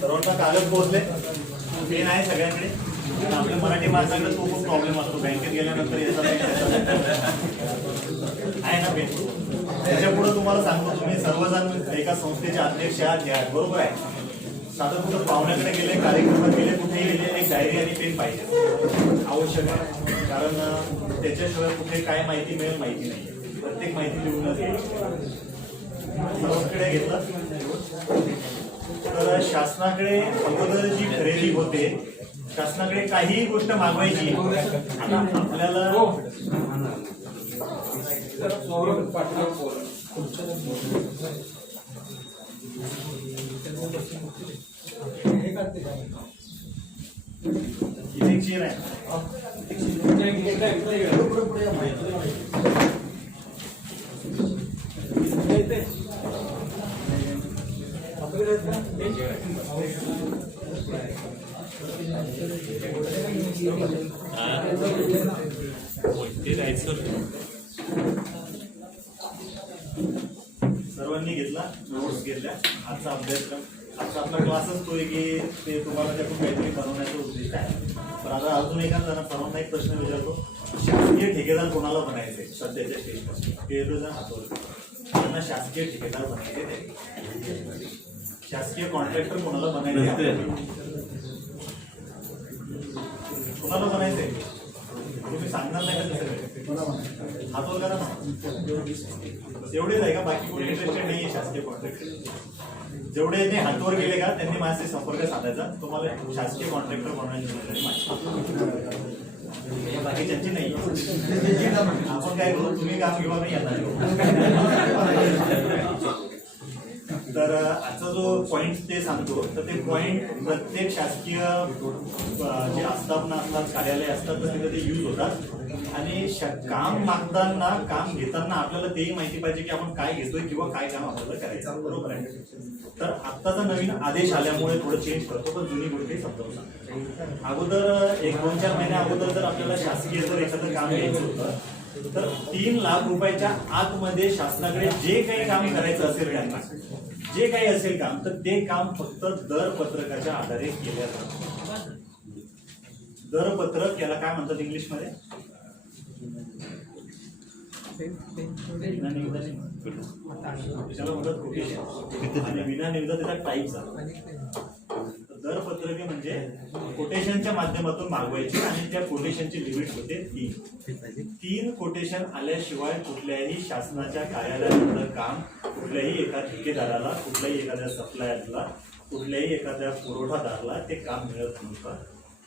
सर्वांना कागद पोहोचले पेन आहे सगळ्यांकडे. आपल्या मराठी माणसाकडे तो खूप प्रॉब्लेम असतो, बँकेत गेल्यानंतर याचा नाही आहे ना पेन. त्याच्या पुढे तुम्हाला सांगतो, तुम्ही सर्वजण एका संस्थेचे अध्यक्ष आहात बरोबर आहे. साधं कुठं पाहुण्याकडे गेले, कार्यक्रमात गेले, कुठेही गेले, एक डायरी आणि पेन पाहिजे आवश्यक आहे. कारण त्याच्याशिवाय कुठे काय माहिती मिळेल माहिती नाही. प्रत्येक माहिती लिहूनच घ्यायची. सर्वांकडे घेतलं तर शासनाकडे अगोदर जी खरेदी होते, शासनाकडे काहीही गोष्ट मागवायची आता आपल्याला इथे एक चेअर आहे. सर्वांनी घेतला, नोट्स घेतल्या. आजचा अभ्यासक्रम, आजचा आपला क्लासच तो आहे की ते तुम्हाला त्यातून काहीतरी बनवण्याचं उद्दिष्ट आहे. पण आता अजून एखादा सर्वांना एक प्रश्न विचारतो, शासकीय ठेकेदार कोणाला बनायचे सध्याच्या स्टेजपासून? ते जण हातवर त्यांना शासकीय ठेकेदार बनायचे ते. शासकीय कॉन्ट्रॅक्टर कोणाला बनायचे? कोणाला बनायचंय तुम्ही सांगणार नाही का? सगळे हातवर करा ना. एवढेच आहे का? बाकी कोणी इंटरेस्टेड नाही आहे शासकीय कॉन्ट्रॅक्टर? जेवढे ते हातवर गेले का त्यांनी माझ्याशी संपर्क साधायचा. तुम्हाला शासकीय कॉन्ट्रॅक्टर बनवण्याची बाकीच्यांची नाही. आपण काय करू, तुम्ही काम घेऊन मी येणार. तर आजचा जो पॉईंट ते सांगतो तर ते पॉईंट प्रत्येक शासकीय जे आस्थापना असतात, कार्यालय असतात तर तिथे ते यूज होतात. आणि काम मागताना, काम घेताना आपल्याला तेही माहिती पाहिजे की आपण काय घेतोय किंवा काय काम आपल्याला करायचं. बरोबर आहे. तर आत्ताचा नवीन आदेश आल्यामुळे थोडं चेंज करतो, पण जुनी गोष्टी समजावून सांगतो. अगोदर 1-2-4 महिन्या अगोदर जर आपल्याला शासकीय जर एखादं काम घ्यायचं होतं तर 3 लाख रुपयाच्या आतमध्ये शासनाकडे जे काही काम करायचं असेल त्यांना, जे काही असेल काम, तर ते काम फक्त दरपत्रकाच्या आधारे केल्या जातं. दरपत्रक याला काय म्हणतात इंग्लिशमध्ये? त्याला म्हणतात कोटेशन. आणि विनानिविदा त्याचा टाईप्स आहे. दरपत्रके म्हणजे कोटेशनच्या माध्यमातून मागवायची आणि त्या कोटेशनची लिमिट होते 3 कोटेशन आल्याशिवाय कुठल्याही शासनाच्या कार्यालयामधलं काम कुठल्याही एका ठेकेदाराला, कुठल्याही एखाद्या सप्लायरला, कुठल्याही एखाद्या पुरवठादाराला ते काम मिळत नव्हतं.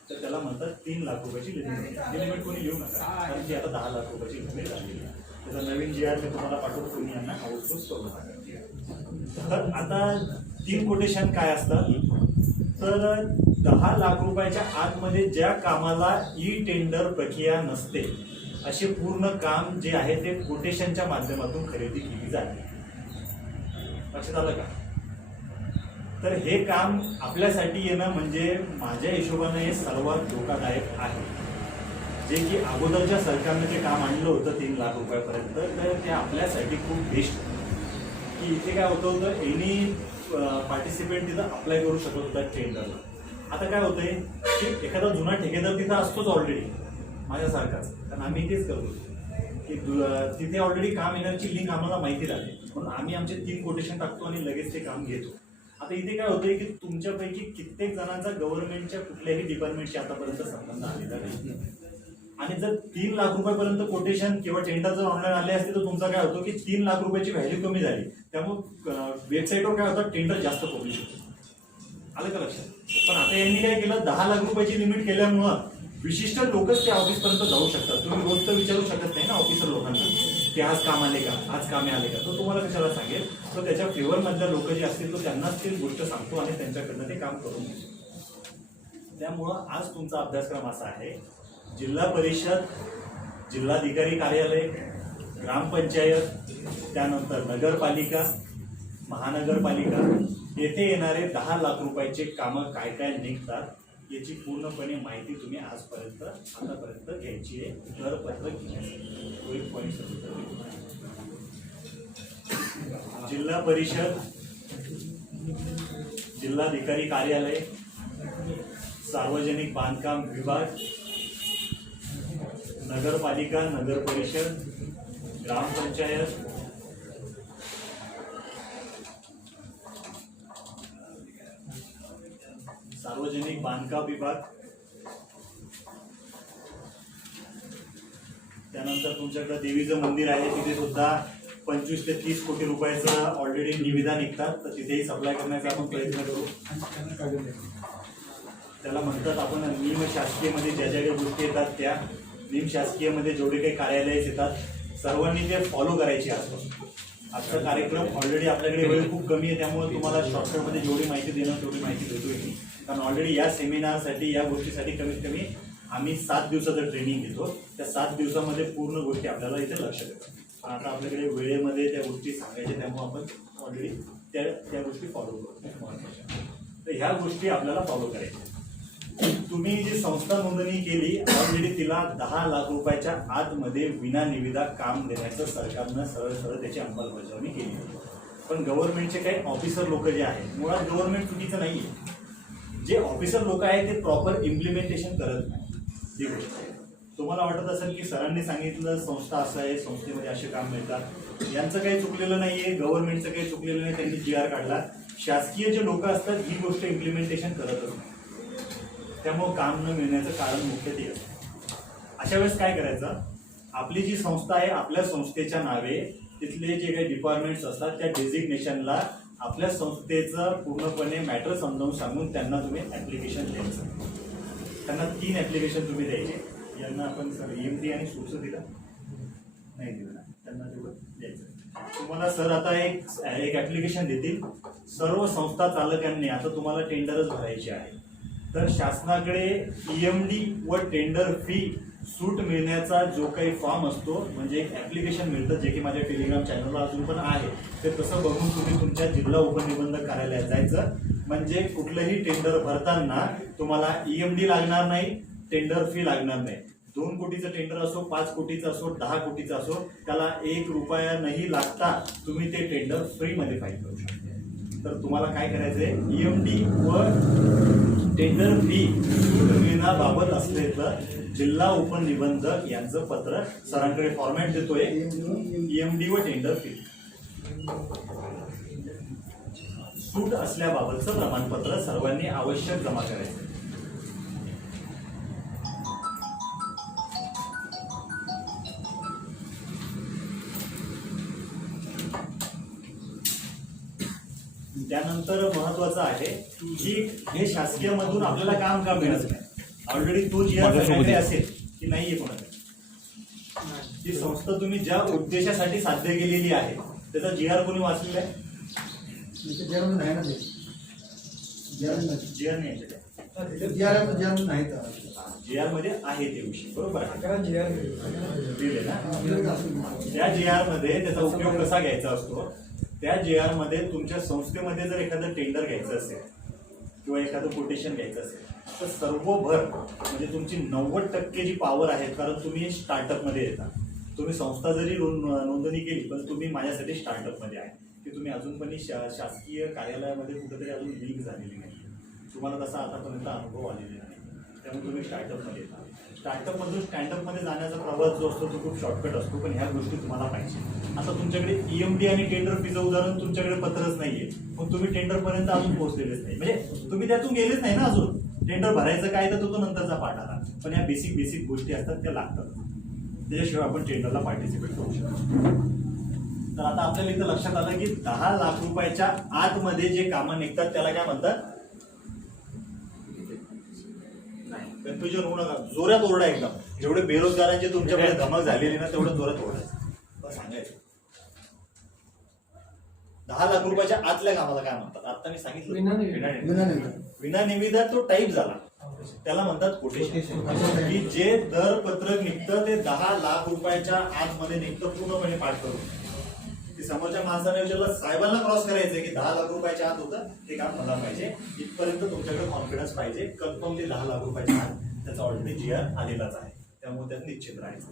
तर त्याला म्हणतात 3 लाख रुपयाची लिमिट. ही लिमिट कोणी घेऊ नका, कारण की आता 10 लाख रुपयाची लिमिट झालेली आहे. त्याचा नवीन GR मी तुम्हाला पाठवतो, तुम्ही यांना आउटसोर्स करू नका. तर आता 3 कोटेशन काय असतात? तर 10 लाख रुपयाच्या आतमध्ये ज्या कामाला टेंडर प्रक्रिया नसते असे पूर्ण काम जे आहे ते कोटेशनच्या माध्यमातून खरेदी केली जाते. लक्षात आलं का? तर हे काम आपल्यासाठी येणं म्हणजे माझ्या हिशोबाने हे सर्वात धोकादायक आहे. जे की अगोदरच्या सरकारने जे काम आणलं होतं 3 लाख रुपयापर्यंत, तर ते आपल्यासाठी खूप बेस्ट की इथे काय होतं होतं एनी पार्टिसिपेंट तिथं अप्लाय करू शकत होता टेंडरला. आता काय होतंय की एखादा जुना ठेकेदार तिथं असतोच ऑलरेडी माझ्यासारखाच, कारण आम्ही तेच करतो की तिथे ऑलरेडी काम येण्याची लिंक आम्हाला माहिती राहते, म्हणून आम्ही आमचे 3 कोटेशन टाकतो आणि लगेच ते काम घेतो. आता इथे काय होतंय की तुमच्यापैकी कित्येक जणांचा गव्हर्नमेंटच्या कुठल्याही डिपार्टमेंटशी आतापर्यंत संबंध आलेला नाही. आणि जर 3 लाख रुपयापर्यंत कोटेशन किंवा टेंडर जर ऑनलाईन आले असते तर तुमचा काय होतो की 3 लाख रुपयाची व्हॅल्यू कमी झाली, त्यामुळे वेबसाईटवर काय होतं टेंडर जास्त पब्लिश होतं. आलं का लक्षात? पण आता यांनी काय केलं, 10 लाख रुपयाची लिमिट केल्यामुळं विशिष्ट लोकच त्या ऑफिसपर्यंत जाऊ शकतात. तुम्ही रोज तर विचारू शकत नाही ना ऑफिसर लोकांना की आज काम आले का, आज कामे आले का. तो तुम्हाला कशाला सांगेल? तर त्याच्या फेवर मधल्या लोक जे असतील तो त्यांनाच ती गोष्ट सांगतो आणि त्यांच्याकडनं ते काम करून घेतो. त्यामुळं आज तुमचा अभ्यासक्रम असा आहे, जिल्हा परिषद, जिल्हाधिकारी कार्यालय, ग्रामपंचायत, त्यानंतर नगरपालिका, महानगरपालिका येथे येणारे 10 लाख रुपयाचे कामं काय काय निघतात याची पूर्णपणे माहिती तुम्ही आतापर्यंत घ्यायची आहे. दरपत्रक जिल्हा परिषद, जिल्हाधिकारी कार्यालय, सार्वजनिक बांधकाम विभाग, नगरपालिका, नगर परिषद, ग्रामपंचायत, सार्वजनिक बांधकाम विभाग, त्यानंतर तुमच्याकडे देवीचं मंदिर आहे, तिथे सुद्धा 25 ते 30 कोटी रुपयाचं ऑलरेडी निविदा निघतात, तर तिथेही सप्लाय करण्याचा आपण प्रयत्न करू. त्याला म्हणतात आपण निम शासकीयमध्ये ज्या ज्या काही गोष्टी येतात त्या, निम शासकीयमध्ये जेवढे काही कार्यालय येतात सर्वांनी ते फॉलो करायचे असतात. आजचा कार्यक्रम ऑलरेडी आपल्याकडे वेळ खूप कमी आहे, त्यामुळे तुम्हाला शॉर्टकटमध्ये जेवढी माहिती देणं तेवढी माहिती देतोय मी. कारण ऑलरेडी या सेमिनारसाठी, या गोष्टीसाठी कमीत कमी आम्ही 7 दिवसाचं ट्रेनिंग घेतो. त्या 7 दिवसामध्ये पूर्ण गोष्टी आपल्याला इथे लक्षात येतात. पण आता आपल्याकडे वेळेमध्ये त्या गोष्टी सांगायच्या, त्यामुळे आपण ऑलरेडी त्या गोष्टी फॉलो करतो. तर ह्या गोष्टी आपल्याला फॉलो करायच्या. तुम्ही जी संस्था नोंदणी केली ऑलरेडी तिला 10 लाख रुपयाच्या आतमध्ये विनानिविदा काम देण्याचं सरकारनं सरळ सरळ त्याची अंमलबजावणी केली. पण गव्हर्नमेंटचे काही ऑफिसर लोक जे आहेत, मुळात गव्हर्नमेंट चुकीचं नाही आहे, जे ऑफिसर लोक आहेत ते प्रॉपर इम्प्लिमेंटेशन करत नाही. ही गोष्ट आहे. तुम्हाला वाटत असेल की सरांनी सांगितलं संस्था असं आहे, संस्थेमध्ये असे काम मिळतात, यांचं काही चुकलेलं नाहीये, गव्हर्नमेंटचं काही चुकलेलं नाही, त्यांनी GR काढला. शासकीय जे लोक असतात ही गोष्ट इम्प्लिमेंटेशन करतच नाही, त्यामुळे काम न मिळण्याचं कारण मुख्य ते असतं. अशा वेळेस काय करायचं, आपली जी संस्था आहे आपल्या संस्थेच्या नावे तिथले जे काही डिपार्टमेंट्स असतात त्या डेझिग्नेशनला आपल्या संस्थेचं पूर्णपणे मॅटर समजावून सांगून त्यांना तुम्ही ऍप्लिकेशन द्यायचं. त्यांना 3 ऍप्लिकेशन तुम्ही द्यायचे. यांना आपण सर EM3 आणि सूट्स दिला नाही दिलं, त्यांना तेवढं द्यायचं. तुम्हाला सर आता एक ऍप्लिकेशन देतील. सर्व संस्था चालकांनी आता तुम्हाला टेंडरच भरायची आहे. तर शासनाकडे EMD व टेंडर फी सूट मिळण्याचा जो काही फॉर्म असतो, म्हणजे एक ऍप्लिकेशन मिळतं जे की माझ्या टेलिग्राम चॅनलला अजून पण आहे, ते तसं बघून तुम्ही तुमच्या जिल्हा उपनिबंधक कार्यालयात जायचं. म्हणजे कुठलंही टेंडर भरताना तुम्हाला EMD लागणार नाही, टेंडर फी लागणार नाही. 2 कोटीचं टेंडर असो, 5 कोटीचं असो, 10 कोटीचं असो, त्याला 1 रुपया नाही लागता तुम्ही ते टेंडर फ्रीमध्ये फाईल करू शकता. तर तुम्हाला काय करायचंय, EMD व टेंडर फी सूट मिळण्याबाबत असलेलं जिल्हा उपनिबंधक यांचं पत्र सरांकडे फॉर्मॅट देतोय. EMD व टेंडर फी सूट असल्याबाबतचं प्रमाणपत्र सर्वांनी आवश्यक जमा करायचं. त्यानंतर महत्वाचं आहे की हे शासकीय मधून आपल्याला काम का मिळत नाही. ऑलरेडी तो जी असेल की नाहीये कोणाकडे. जी संस्था तुम्ही ज्या उद्देशासाठी साध्य केलेली आहे त्याचा GR कोणी वाचलेला आहे? GR नाही ना ते. GR GR नाही याच्याकडे. नाही तर. GR मध्ये आहे ते विषय, बरोबर आहे. दिले ना. नाही त्या GR मध्ये त्याचा उपयोग कसा घ्यायचा असतो, त्या GR मध्ये तुमच्या संस्थेमध्ये जर एखादं टेंडर घ्यायचं असेल किंवा एखादं कोटेशन घ्यायचं असेल तर सर्वभर म्हणजे तुमची 90% जी पॉवर आहे, कारण तुम्ही स्टार्टअपमध्ये येता. तुम्ही संस्था जरी नोंदणी केली पण तुम्ही माझ्यासाठी स्टार्टअपमध्ये आहे की तुम्ही अजून पण शासकीय कार्यालयामध्ये कुठेतरी अजून लिंक झालेली नाही. तुम्हाला तसा आतापर्यंत अनुभव आलेला नाही, त्यामुळे तुम्ही स्टार्टअपमध्ये येता. स्टार्टअपमधून स्टँडअपमध्ये जाण्याचा प्रवास जो असतो तो खूप शॉर्टकट असतो, पण ह्या गोष्टी तुम्हाला पाहिजे. आता तुमच्याकडे EMD आणि टेंडर फीचं उदाहरण तुमच्याकडे पत्रच नाहीये, मग तुम्ही टेंडरपर्यंत अजून पोहोचलेलेच नाही, म्हणजे तुम्ही त्यातून गेलेच नाही ना अजून. टेंडर भरायचं काय तर तो नंतरचा पाठ आला, पण ह्या बेसिक गोष्टी असतात त्या लागतात. त्याच्याशिवाय आपण टेंडरला पार्टिसिपेट करू शकतो. तर आता आपल्याला इथं लक्षात आलं की 10 लाख रुपयाच्या आतमध्ये जे कामं निघतात त्याला काय म्हणतात? कन्फ्युजन होऊ नका, जोरात ओरडा एकदम. जेवढे बेरोजगारांची तुमच्याकडे धमक झालेली ना तेवढं जोरात ओरडायचं, सांगायचं. 10 लाख रुपयाच्या आतल्या कामाला काय म्हणतात? आता मी सांगितलं विना निविदा तो टाईप झाला, त्याला म्हणतात कोटेशन. की जे दर पत्रक निघतं ते 10 लाख रुपयाच्या आतमध्ये निघतं पूर्णपणे पाठ करून. की समोरच्या माणसाने विचारलं साहेबांना क्रॉस करायचंय की 10 लाख रुपयाच्या आत होतं ते काम मला पाहिजे, इथपर्यंत तुमच्याकडे कॉन्फिडन्स पाहिजे. कन्फर्म ते 10 लाख रुपयाच्या आत त्याचा ऑलरेडी GR आलेलाच आहे, त्यामुळे त्यात निश्चित राहायचं.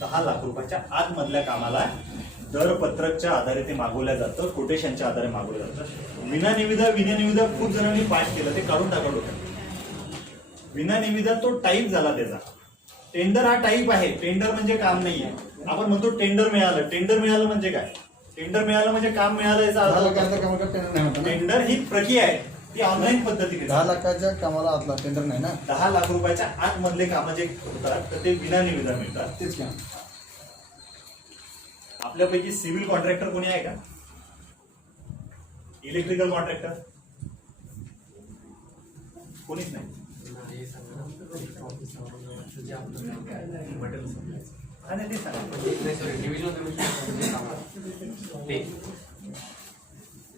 10 लाख रुपयाच्या आतमधल्या कामाला दरपत्रकच्या आधारे ते मागवल्या जातं, कोटेशनच्या आधारे मागवलं जातं. विनानिविदा खूप जणांनी पाठ केलं, ते काढून टाकलं होतं. विनानिविदा तो टाईप झाला त्याचा. टेंडर हा टाईप आहे, टेंडर म्हणजे काम नाहीये. आपण म्हणतो टेंडर मिळालं, टेंडर मिळालं म्हणजे काय? टेंडर मिळालं म्हणजे काम मिळालं याचा अर्थ. टेंडर ही प्रक्रिया आहे, ती ऑनलाईन पद्धतीने. 10 लाखाच्या कामाला आतला टेंडर नाही ना. 10 लाख रुपयाच्या आतमधले कामं जे होतात तर ते विनानिविदा मिळतात. तेच काम. आपल्यापैकी सिव्हिल कॉन्ट्रॅक्टर कोणी आहे का? इलेक्ट्रिकल कॉन्ट्रॅक्टर कोणीच नाही. आणि ते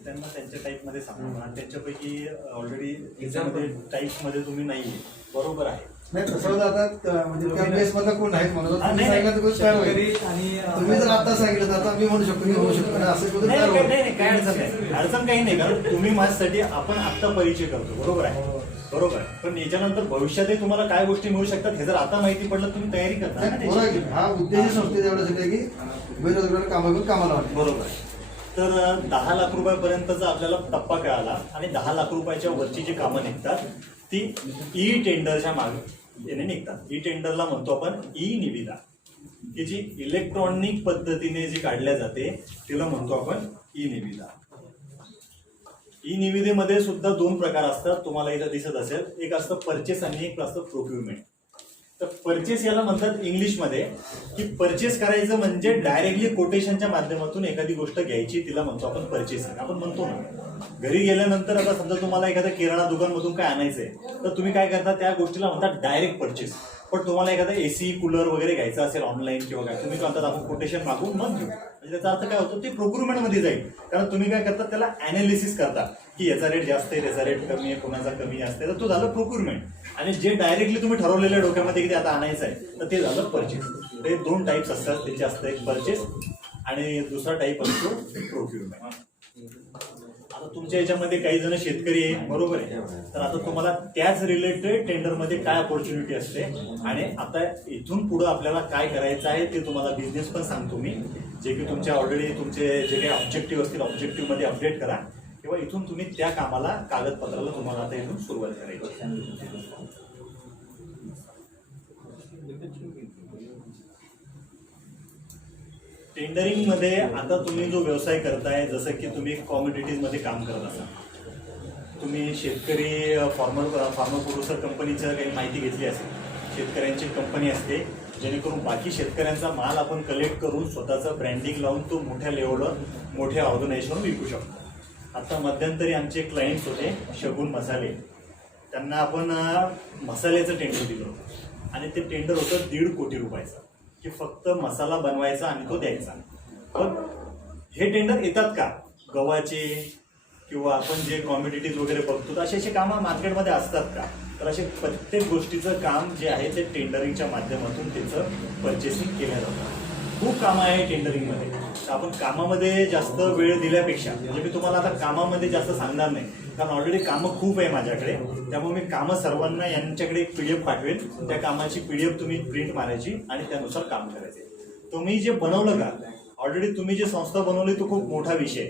त्यांना त्यांच्या टाईपमध्ये सांगा. त्याच्यापैकी ऑलरेडी याच्यामध्ये टाईपमध्ये तुम्ही नाहीये, बरोबर आहे. नाही तसं होतं आता म्हणजे त्या बेस मधला कोण नाहीत म्हणून हा, तुम्ही नाही, सांगितलं तर गोष्ट काय होईल? आणि तुम्ही जर आता सांगितलं तर आता मी म्हणू शकतो, मी होऊ शकतो असं कुठं नाही तयार नाही, होईल. नाही, काय अडचण नाही, अडचण काही नाही. कारण तुम्ही माझ्यासाठी आपण आत्ता परिचय करतो, बरोबर आहे, बरोबर आहे. पण याच्यानंतर भविष्यातही तुम्हाला काय गोष्टी मिळू शकतात हे जर आता माहिती पडलं तुम्ही तयारी करता ना नाही, बरोबर त्याची. आहे. हा उद्देश संस्थेचा एवढाच आहे की बेरोजगार कामा घेऊन कामाला वाटतं. बरोबर आहे. तर 10 लाख रुपयापर्यंतचा आपल्याला टप्पा कळाला आणि 10 लाख रुपयाच्या वरची जी कामं निघतात ती ई टेंडरच्या मागे याने निघतात. ई टेंडरला म्हणतो आपण ई निविदा, की जी इलेक्ट्रॉनिक पद्धतीने जी काढल्या जाते तिला म्हणतो आपण ई निविदा. ई निविदेमध्ये सुद्धा 2 प्रकार असतात, तुम्हाला इथं दिसत असेल. एक असतं परचेस आणि एक असतं प्रोक्युरमेंट. तर परचेस याला म्हणतात इंग्लिशमध्ये की परचेस करायचं म्हणजे डायरेक्टली कोटेशनच्या माध्यमातून एखादी गोष्ट घ्यायची, तिला म्हणतो आपण परचेसिंग. आपण म्हणतो ना, घरी गेल्यानंतर आता समजा तुम्हाला एखाद्या किराणा दुकानमधून काय आणायचंय तर तुम्ही काय करता, त्या गोष्टीला म्हणतात डायरेक्ट परचेस. पण तुम्हाला एखादा एसी कूलर वगैरे घ्यायचा असेल ऑनलाईन किंवा काय, तुम्ही काय म्हणतात आपण कोटेशन मागून मग घेऊ. म्हणजे त्याचा अर्थ काय होतो, ते प्रोक्युरमेंट मध्ये जाईल. कारण तुम्ही काय करता, त्याला अनालिसिस करता की याचा रेट जास्त आहे, त्याचा रेट कमी आहे, कोणाचा कमी असते, तर तो झालं प्रोक्युरमेंट. आणि जे डायरेक्टली तुम्ही ठरवलेल्या डोक्यामध्ये की ते आता आणायचं आहे तर ते झालं परचेस. ते दोन टाईप्स असतात, त्याचे असतं एक परचेस आणि दुसरा टाईप असतो प्रोक्युरमेंट. आता तुमच्या याच्यामध्ये काही जण शेतकरी आहे, बरोबर आहे, तर आता तुम्हाला त्याच रिलेटेड टेंडरमध्ये काय ऑपॉर्च्युनिटी असते आणि आता इथून पुढे आपल्याला काय करायचं आहे ते तुम्हाला बिझनेस पण सांगतो मी. जे की तुमच्या ऑलरेडी तुमचे जे काही ऑब्जेक्टिव्ह असतील ऑब्जेक्टिव्ह मध्ये अपडेट करा किंवा इथून तुम्ही त्या कामाला कागदपत्राला तुम्हाला आता इथून सुरुवात करायची. टेंडरिंग मध्ये आता तुम्ही जो व्यवसाय करताय, जसं की तुम्ही कॉमोडिटीज मध्ये काम करत असाल, तुम्ही शेतकरी फार्मर प्रोड्युसर कंपनीचं काही माहिती घेतली असेल. शेतकऱ्यांची कंपनी असते जेणेकरून बाकी शेतकऱ्यांचा माल आपण कलेक्ट करून स्वतःचं ब्रँडिंग लावून तो मोठ्या लेवलवर मोठ्या ऑर्गनायझेशनवर विकू शकतो. आता मध्यंतरी आमचे क्लायंट्स होते शगुन मसाले, त्यांना आपण मसाल्याचं टेंडर दिलं होतं आणि ते टेंडर होतं 1.5 कोटी रुपयाचं की फक्त मसाला बनवायचा आणि तो द्यायचा. पण हे टेंडर येतात का, गव्हाचे किंवा आपण जे कॉमोडिटीज वगैरे बघतो तर असे कामं मार्केटमध्ये असतात का, तर असे प्रत्येक गोष्टीचं काम जे आहे ते टेंडरिंगच्या माध्यमातून त्याचं परचेसिंग केलं जातं. खूप कामं आहे टेंडरिंगमध्ये. तर आपण कामामध्ये जास्त वेळ दिल्यापेक्षा, म्हणजे मी तुम्हाला आता कामामध्ये जास्त सांगणार नाही कारण ऑलरेडी कामं खूप आहे माझ्याकडे, त्यामुळे मी कामं सर्वांना यांच्याकडे एक PDF पाठवेल. त्या कामाची PDF तुम्ही प्रिंट मारायची आणि त्यानुसार काम करायचे. तुम्ही जे बनवलं का, ऑलरेडी तुम्ही जे संस्था बनवली तो खूप मोठा विषय,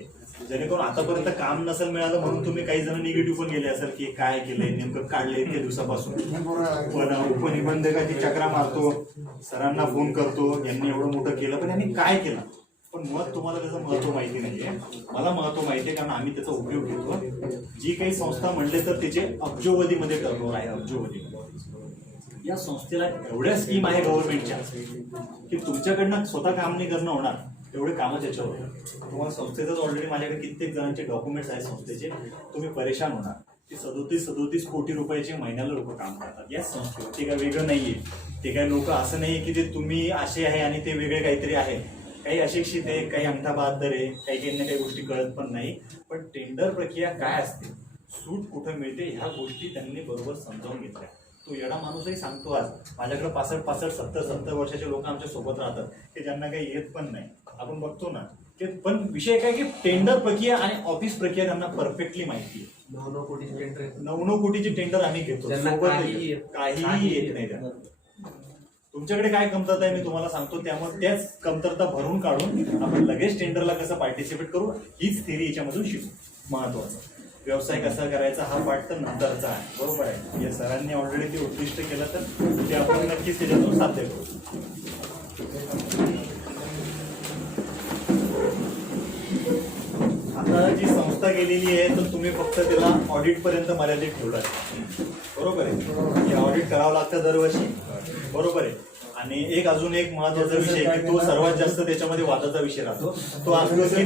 जेणेकरून आतापर्यंत काम नसेल मिळालं म्हणून तुम्ही काही जण निगेटिव्ह पण गेले असेल की काय केलंय नेमकं, काढलंय इतक्या दिवसापासून. पण उपनिबंधकाची चक्रा मारतो, सरांना फोन करतो, यांनी एवढं मोठं केलं पण यांनी काय केलं, पण मुळात तुम्हाला त्याचं महत्व माहिती नाहीये. मला महत्व माहिती आहे कारण आम्ही त्याचा उपयोग घेतो. जी काही संस्था म्हणले तर त्याचे अब्जोवधीमध्ये टर्नओव्हर आहे, अब्जोवधी. या संस्थेला एवढ्या स्कीम आहे गव्हर्नमेंटच्या की तुमच्याकडनं स्वतः काम नाही करणं होणार, एवढे कामं त्याच्यावर होतात. तुम्हाला संस्थेतच ऑलरेडी माझ्याकडे कित्येक जणांचे डॉक्युमेंट्स आहेत संस्थेचे, तुम्ही परेशान होणार की 37 कोटी रुपयाचे महिन्याला लोक काम करतात या संस्थेवर. ते काय वेगळं नाहीये, ते काय लोक असं नाहीये की ते तुम्ही असे आहे आणि ते वेगळे काहीतरी आहे. काही अशिक्षित आहे, काही अंगठा बहादर आहे, काही काही गोष्टी कळत पण नाही. पण टेंडर प्रक्रिया काय असते, सूट कुठं मिळते, ह्या गोष्टी त्यांनी बरोबर समजावून घेतल्या. तो येडा माणूसही सांगतो आज माझ्याकडे 65, 70 वर्षाचे लोक आमच्या सोबत राहतात की ज्यांना काही येत पण नाही. आपण बघतो ना की, पण विषय काय की टेंडर प्रक्रिया आणि ऑफिस प्रक्रिया त्यांना परफेक्टली माहिती आहे. 9 कोटीचे टेंडर आम्ही घेतो, काहीही येत नाही त्यांना. तुमच्याकडे काय कमतरता आहे मी तुम्हाला सांगतो, त्यामुळे त्याच कमतरता भरून काढून आपण लगेच टेंडरला कसं पार्टिसिपेट करू हीच थिअरी याच्यामधून शिकू. महत्वाचं व्यवसाय कसा करायचा हा पाठ तर नंतरचा आहे, बरोबर आहे. या सरांनी ऑलरेडी ते उद्दिष्ट केलं तर ते आपण नक्कीच त्याच्यातून साध्य करू. आता जी संस्था गेलेली आहे तर तुम्ही फक्त त्याला ऑडिट पर्यंत मर्यादित ठेवलं आहे, बरोबर आहे. हे ऑडिट करावं लागतं दरवर्षी, बरोबर आहे. आणि अजून एक महत्वाचा विषय की तो सर्वात जास्त त्याच्यामध्ये वादाचा विषय राहतो, तो असतो की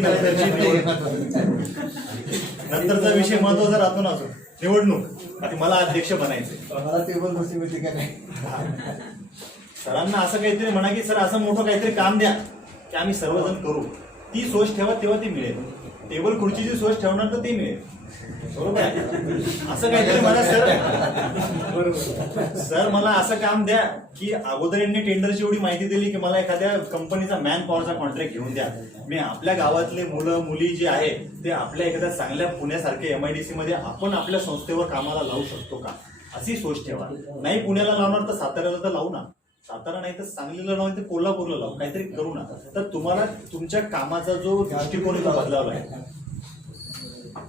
नंतरचा विषय महत्वाचा राहतो ना, अजून निवडणूक. आता मला अध्यक्ष बनायचंय, मला टेबल खुर्ची मिळते का नाही. सरांना असं काहीतरी म्हणा की सर असं मोठं काहीतरी काम द्या की आम्ही सर्वजण करू. ती सोच ठेवा तेव्हा ती मिळेल. टेबल खुर्चीची सोच ठेवणार तर ती मिळेल, बरोबर आहे. असं काहीतरी मला सर मला असं काम द्या की अगोदर यांनी टेंडरची एवढी माहिती दिली की मला एखाद्या कंपनीचा मॅन पॉवरचा कॉन्ट्रॅक्ट घेऊन द्या. मी आपल्या गावातले मुलं मुली जे आहेत ते आपल्या एखाद्या चांगल्या पुण्यासारख्या MIDC मध्ये आपण आपल्या संस्थेवर कामाला लावू शकतो का, अशी सोच ठेवा. नाही पुण्याला लावणार तर साताऱ्याला तर लावू ना, सातारा नाही तर सांगलीला लावू तर कोल्हापूरला लावू, काहीतरी करू ना. तर तुम्हाला तुमच्या कामाचा जो दृष्टिकोन तो बदलावला आहे.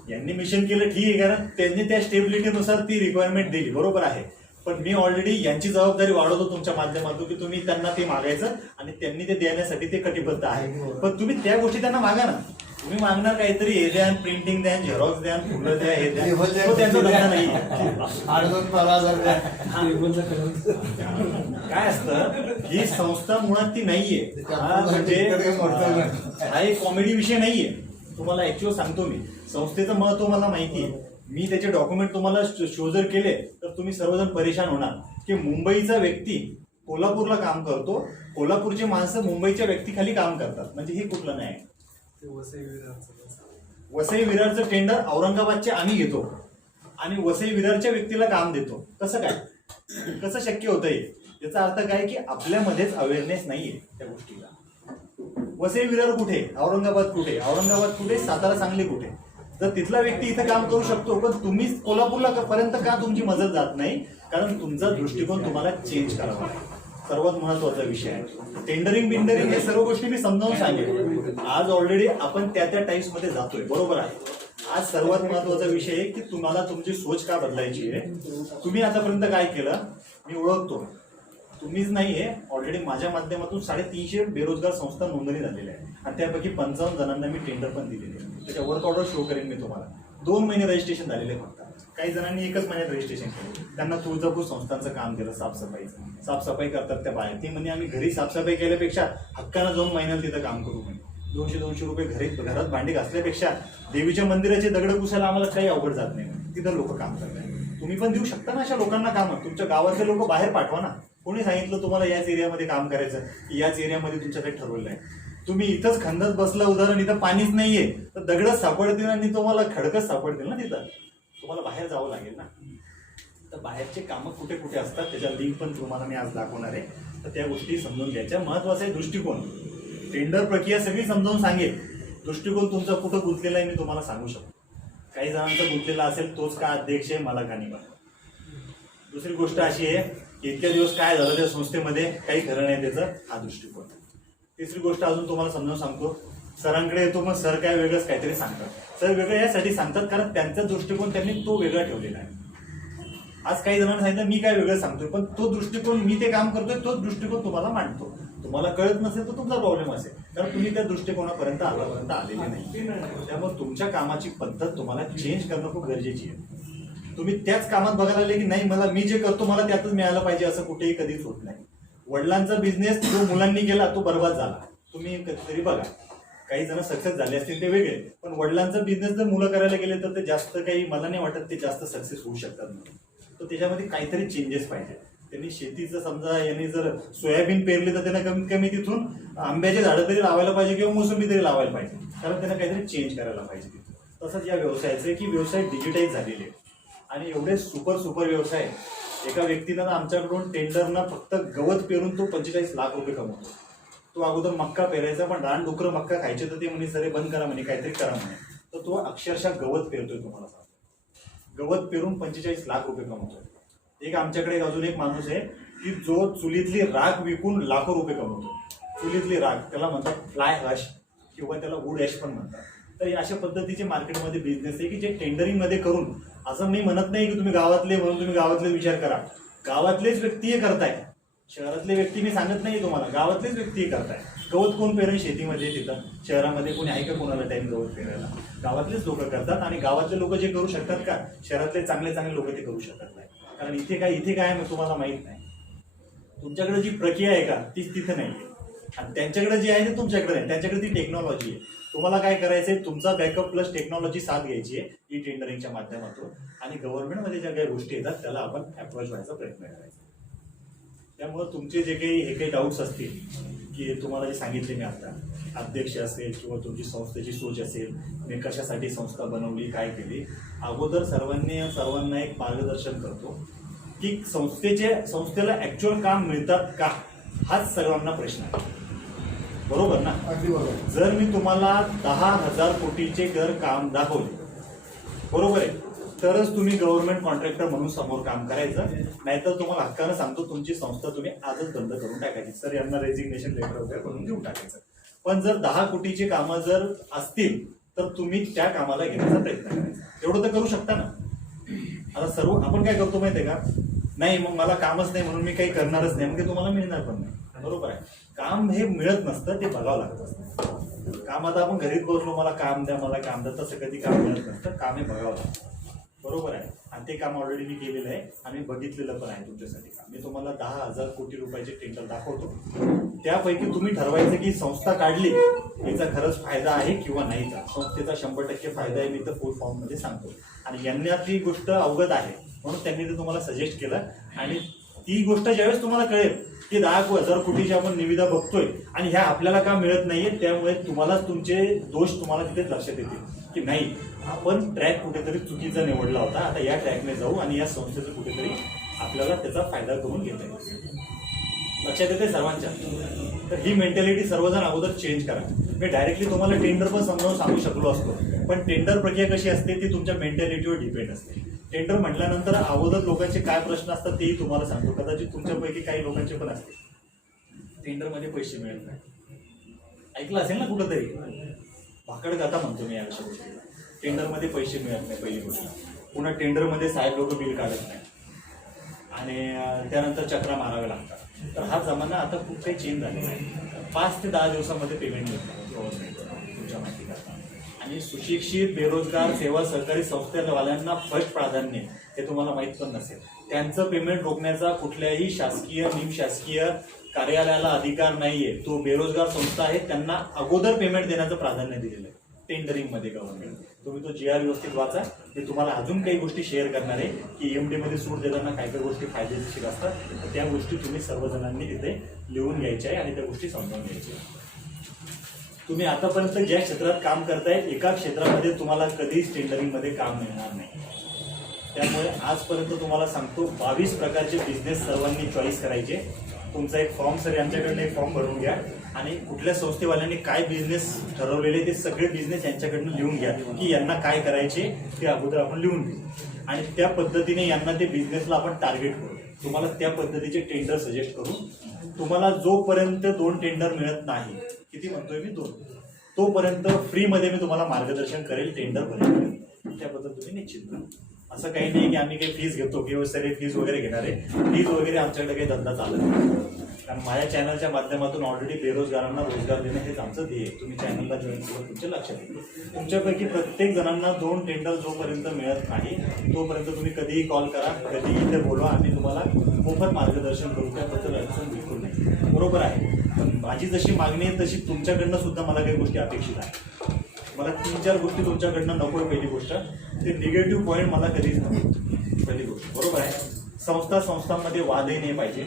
यांनी मिशन केलं ठीक आहे कारण त्यांनी त्या स्टेबिलिटीनुसार ती रिक्वायरमेंट दिली, बरोबर आहे. पण मी ऑलरेडी यांची जबाबदारी वाढवतो तुमच्या माध्यमातून की तुम्ही त्यांना ते मागायचं आणि त्यांनी ते देण्यासाठी ते कटिबद्ध आहे. पण तुम्ही त्या गोष्टी त्यांना मागा ना. तुम्ही मागणार काहीतरी हे द्या, प्रिंटिंग द्या, झेरॉक्स द्या, फुलं द्या, हे द्या. टेबल द्या, तो त्यांचा खुर्ची धंदा द्या. नाही. 8,000-12,000 द्या. काय असतं, ही संस्था मुळात ती नाहीये. हा म्हणजे हा एक कॉमेडी विषय नाहीये. तुम्हाला ऍक्च्युअल सांगतो मी, संस्थेचं महत्व मला माहिती आहे. मी त्याचे डॉक्युमेंट तुम्हाला शो जर केले तर तुम्ही सर्वजण परेशान होणार की मुंबईचा व्यक्ती कोल्हापूरला काम करतो, कोल्हापूरची माणसं मुंबईच्या व्यक्तीखाली काम करतात. म्हणजे हे कुठलं नाही. वसई विरारचं टेंडर औरंगाबादचे आम्ही घेतो आणि वसई विरारच्या व्यक्तीला काम देतो. कसं काय, कसं शक्य होतंय? याचा अर्थ काय की आपल्यामध्येच अवेअरनेस नाहीये त्या गोष्टीला. वसई विरार कुठे, औरंगाबाद कुठे, औरंगाबाद कुठे, सातारा सांगली कुठे. तर तिथला व्यक्ती इथं काम करू शकतो, पण तुम्ही कोल्हापूरला पर्यंत का तुमची मदत जात नाही? कारण तुमचा दृष्टिकोन तुम्हाला चेंज करावा लागेल. सर्वात महत्वाचा विषय आहे टेंडरिंग बिंडरिंग, हे सर्व गोष्टी मी समजावून सांगेन. आज ऑलरेडी आपण त्या टाइप्स मध्ये जातोय, बरोबर आहे. आज सर्वात महत्वाचा विषय आहे की तुम्हाला तुमची सोच का बदलायची आहे. तुम्ही आतापर्यंत काय केलं मी ओळखतो. तुम्हीच नाहीये, ऑलरेडी माझ्या माध्यमातून 350 बेरोजगार संस्था नोंदणी झालेल्या आहे आणि त्यापैकी 55 जणांना मी टेंडर पण दिलेले आहे. त्याच्या वर्क ऑर्डर शो करेन मी तुम्हाला. 2 महिने रजिस्ट्रेशन झालेले फक्त. काही जणांनी 1च महिन्यात रजिस्ट्रेशन केलं. त्यांना तुळजापूर संस्थांचं काम केलं, साफसफाई करतात त्या बाहेर. ते म्हणजे आम्ही घरी साफसफाई केल्यापेक्षा हक्कानं जाऊन महिन्याला तिथं काम करू म्हणजे 200-200 रुपये घरात भांडी घासल्यापेक्षा देवीच्या मंदिराचे दगड पुसायला आम्हाला काही अवघड जात नाही. तिथं लोक काम करतात. तुम्ही पण देऊ शकता ना अशा लोकांना काम. तुमच्या गावातले लोक बाहेर पाठवा ना. कोणी सांगितलं तुम्हाला याच एरियामध्ये काम करायचं, याच एरियामध्ये तुमच्याकडे ठरवलं आहे? तुम्ही इथंच खंदत बसला, उदाहरण इथं पाणीच नाहीये तर दगडच सापडतील आणि तुम्हाला खडकच सापडतील ना. तिथं तुम्हाला बाहेर जावं लागेल ना. तर बाहेरचे कामं कुठे कुठे असतात त्याच्या लिंक पण तुम्हाला मी आज दाखवणार आहे. तर त्या गोष्टी समजून घ्यायच्या. महत्वाचा आहे दृष्टिकोन. टेंडर प्रक्रिया सगळी समजावून सांगेल. दृष्टिकोन तुमचा कुठं गुंतलेला आहे मी तुम्हाला सांगू शकतो. काही जणांचा गुंतलेला असेल तोच का अध्यक्ष आहे मला का नाही. दुसरी गोष्ट अशी आहे की इतक्या दिवस काय झालं त्या संस्थेमध्ये काही खरं नाही त्याचं, हा दृष्टिकोन. तिसरी गोष्ट अजून तुम्हाला समजावून सांगतो. सरांकडे येतो मग सर काय वेगळंच काहीतरी सांगतात. सर वेगळं यासाठी सांगतात कारण त्यांचा दृष्टिकोन त्यांनी तो वेगळा ठेवलेला आहे. आज काही जणांना सांगितलं मी काय वेगळं सांगतोय, पण तो दृष्टिकोन मी ते काम करतोय तोच दृष्टिकोन तुम्हाला मांडतो. तुम्हाला कळत नसेल तर तुमचा प्रॉब्लेम असेल, कारण तुम्ही त्या दृष्टिकोनापर्यंत आतापर्यंत आलेले नाही. त्यामुळे तुमच्या कामाची पद्धत तुम्हाला चेंज करणं खूप गरजेची आहे. तुम्ही त्याच कामात बघायला लागले की नाही मला मी जे करतो मला त्यातच मिळालं पाहिजे असं कुठेही कधीच होत नाही. वडिलांचा बिझनेस जो मुलांनी केला तो बर्बाद झाला. तुम्ही कधीतरी बघा, काही जण सक्सेस झाले असतील ते वेगळे, पण वडिलांचा बिझनेस जर मुलं करायला गेले तर ते जास्त काही मला नाही वाटत ते जास्त सक्सेस होऊ शकतात म्हणून. तर त्याच्यामध्ये काहीतरी चेंजेस पाहिजे. त्यांनी शेतीचं समजा यांनी जर सोयाबीन पेरली तर त्यांना कमीत कमी तिथून आंब्याचे झाडं तरी लावायला पाहिजे किंवा मोसंबी तरी लावायला पाहिजे, कारण त्यांना काहीतरी चेंज करायला पाहिजे तिथं. तसंच या व्यवसायाचं आहे की व्यवसाय डिजिटाईज झालेले आणि एवढे सुपर व्यवसाय. एका व्यक्तीनं आमच्याकडून टेंडरना फक्त गवत पेरून तो 45 लाख रुपये कमवतो. तो अगोदर मक्का पेरायचा, पण रानडुकरं मक्का खायचे तर ते म्हणे सरे बंद करा म्हणे, काहीतरी करा म्हणे. तर तो अक्षरशः गवत पेरतोय. तुम्हाला सांगतो गवत पेरून 45 लाख रुपये कमवतोय. एक आमच्याकडे अजून एक माणूस आहे की जो चुलीतली राख विकून लाखो रुपये कमवतो. चुलीतली राख त्याला म्हणतात फ्लाय हॅश किंवा त्याला वूड हॅश पण म्हणतात. तर अशा पद्धतीचे मार्केटमध्ये बिझनेस आहे की जे टेंडरिंग मध्ये करून, असं मी म्हणत नाही की तुम्ही गावातले म्हणून तुम्ही गावातले विचार करा. गावातलेच व्यक्ती हे करताय, शहरातले व्यक्ती मी सांगत नाही तुम्हाला, गावातलेच व्यक्ती हे करताय. गवत कोण पेरेल शेतीमध्ये? तिथं शहरामध्ये कोणी आहे का कोणाला टाइम गवत पेरायला? गावातलेच लोक करतात. आणि गावातले लोक जे करू शकतात का, शहरातले चांगले लोक ते करू शकत नाही. कारण इथे काय मग तुम्हाला माहित नाही. तुमच्याकडे जी प्रक्रिया आहे का तीच तिथे नाही आहे, आणि त्यांच्याकडे जी आहे ते तुमच्याकडे नाही. त्यांच्याकडे ती टेक्नॉलॉजी आहे. तुम्हाला काय करायचंय, तुमचा बॅकअप प्लस टेक्नॉलॉजी साथ घ्यायची आहे ई टेंडरिंगच्या माध्यमातून. आणि गव्हर्नमेंटमध्ये ज्या काही गोष्टी येतात त्याला आपण अप्रोच व्हायचा प्रयत्न करायचा. त्यामुळे तुमचे जे काही डाऊट्स असतील की तुम्हाला जे सांगितले मी आता, अध्यक्ष असेल किंवा तुमची संस्थेची सोच असेल, मी कशासाठी संस्था बनवली, काय केली, अगोदर सर्वांना एक मार्गदर्शन करतो की संस्थेला ऍक्च्युअल काम मिळतात का, हाच सर्वांना प्रश्न आहे. बरोबर ना? अगदी बरोबर. जर मी तुम्हाला 10,000 कोटीचे काम दाखवले, बरोबर आहे, तरच तुम्ही गव्हर्नमेंट कॉन्ट्रॅक्टर म्हणून समोर काम करायचं. नाहीतर तुम्हाला हक्कानं सांगतो तुमची संस्था तुम्ही आजच बंद करून टाकायची. सर यांना रेजिग्नेशन लेटर वगैरे करून देऊन टाकायचं. पण जर 10 कोटीचे कामं जर असतील तर तुम्ही त्या कामाला घेण्याचा प्रयत्न करायचा. एवढं तर करू शकता ना. आता सर्व आपण काय करतो माहितीये का, नाही मग मला कामच नाही म्हणून मी काही करणारच नाही, मग ते तुम्हाला मिळणार पण नाही. बरोबर आहे. काम हे मिळत नसतं, ते बघावं लागत असतं. काम आता आपण घरीच बसलो मला काम द्या मला काम द्या तसं कधी काम मिळत नसतं. काम हे बघावं लागतं. बरोबर आहे. आणि ते काम ऑलरेडी मी केलेलं आहे आणि बघितलेलं पण आहे तुमच्यासाठी काम. मी तुम्हाला 10,000 कोटी रुपयाचे टेंडर दाखवतो. त्यापैकी तुम्ही ठरवायचं की संस्था काढली याचा खरंच फायदा आहे किंवा नाहीचा. संस्थेचा 100% फायदा आहे मी तर फुल फॉर्म मध्ये सांगतो. आणि यांना ती गोष्ट अवगत आहे म्हणून त्यांनी ते तुम्हाला सजेस्ट केलं. आणि ती गोष्ट ज्यावेळेस तुम्हाला कळेल की 10,000 कोटीची आपण निविदा बघतोय आणि ह्या आपल्याला का मिळत नाहीये त्यामुळे तुम्हालाच तुमचे दोष तुम्हाला तिथेच लक्षात येतील की नाही आपण ट्रॅक कुठेतरी चुकीचा निवडला होता. आता या ट्रॅकने जाऊ आणि या संस्थेचं कुठेतरी आपल्याला त्याचा फायदा करून घेता येईल. लक्षात येते सर्वांच्या. तर ही मेंटॅलिटी सर्वजण अगोदर चेंज करा. मी डायरेक्टली तुम्हाला टेंडर पण समजावून सांगू शकलो असतो पण टेंडर प्रक्रिया कशी असते ती तुमच्या मेंटॅलिटीवर डिपेंड असते. टेंडर म्हटल्यानंतर अगोदर लोकांचे काय प्रश्न असतात तेही तुम्हाला सांगतो. कदाचित तुमच्यापैकी काही लोकांचे पण असते टेंडरमध्ये पैसे मिळत नाही. ऐकलं असेल ना कुठंतरी. भाकड गाथा म्हणतो मी या गोष्टीला. टेंडरमध्ये पैसे मिळत नाही पहिली गोष्ट. पुन्हा टेंडरमध्ये साहेब लोक बिल काढत नाही आणि त्यानंतर चक्रा माराव्या लागतात. तर हा जमाना आता खूप काही चेंज झालेला आहे. 5 ते 10 दिवसामध्ये पेमेंट मिळतं गव्हर्नमेंट तुमच्या माहिती करता. आणि सुशिक्षित बेरोजगार सेवा सहकारी संस्थेवाल्यांना फर्स्ट प्राधान्य हे तुम्हाला माहीत पण नसेल. त्यांचं पेमेंट रोखण्याचा कुठल्याही शासकीय निमशासकीय कार्यालयाला अधिकार नाहीये. तो बेरोजगार संस्था आहे त्यांना अगोदर पेमेंट देण्याचं प्राधान्य दिलेलं आहे टेंडरिंगमध्ये गव्हर्नमेंट. तुम्ही तो GR व्यवस्थित वाचा. मी तुम्हाला अजून काही गोष्टी शेअर करणार आहे की EMD मध्ये सूट देताना काय काय गोष्टी फायदेशीर असतात. तर त्या गोष्टी तुम्ही सर्वजणांनी तिथे लिहून घ्यायच्या आहे आणि त्या गोष्टी समजावून घ्यायच्या. तुम्ही आतापर्यंत ज्या क्षेत्रात काम करताय एका क्षेत्रामध्ये तुम्हाला कधीच टेंडरिंगमध्ये काम मिळणार नाही. त्यामुळे आजपर्यंत तुम्हाला सांगतो 22 प्रकारचे बिझनेस सर्वांनी चॉईस करायचे. तुमचा एक फॉर्म सर यांच्याकडनं एक फॉर्म भरून घ्या आणि कुठल्या संस्थेवाल्यांनी काय बिझनेस ठरवलेले ते सगळे बिझनेस यांच्याकडनं लिहून घ्या की यांना काय करायचे ते अगोदर आपण लिहून घेऊ आणि त्या पद्धतीने यांना ते बिझनेसला आपण टार्गेट करू. तुम्हाला त्या पद्धतीचे टेंडर सजेस्ट करू. तुम्हाला जोपर्यंत 2 टेंडर मिळत नाही, किती म्हणतोय मी 2, तोपर्यंत फ्रीमध्ये मी तुम्हाला मार्गदर्शन करेल टेंडर भरेल. त्या पद्धतीने निश्चित करा. असं काही नाही की आम्ही काही फीस घेतो किंवा सगळे फीस वगैरे घेणार आहे. फीस वगैरे आमच्याकडे काही धंदा चालत नाही. कारण माझ्या चॅनलच्या माध्यमातून ऑलरेडी बेरोजगारांना रोजगार देणं हेच आमचं ध्येय. तुम्ही चॅनलला जॉईन करून तुमच्या लक्षात येईल. तुमच्यापैकी प्रत्येक जणांना 2 टेंडर जोपर्यंत मिळत नाही तोपर्यंत तुम्ही कधीही कॉल करा, कधीही इथे बोलवा. आम्ही तुम्हाला मोफत मार्गदर्शन करू. त्याबद्दल अडचण बिलकुल नाही. बरोबर आहे. पण माझी जशी मागणी आहे तशी तुमच्याकडनं सुद्धा मला काही गोष्टी अपेक्षित आहेत. मला 3-4 गोष्टी तुमच्याकडनं नको आहे. पहिली गोष्ट ते निगेटिव्ह पॉईंट मला कधीच नको. पहिली गोष्ट बरोबर आहे. संस्थांमध्ये वादही नाही पाहिजे.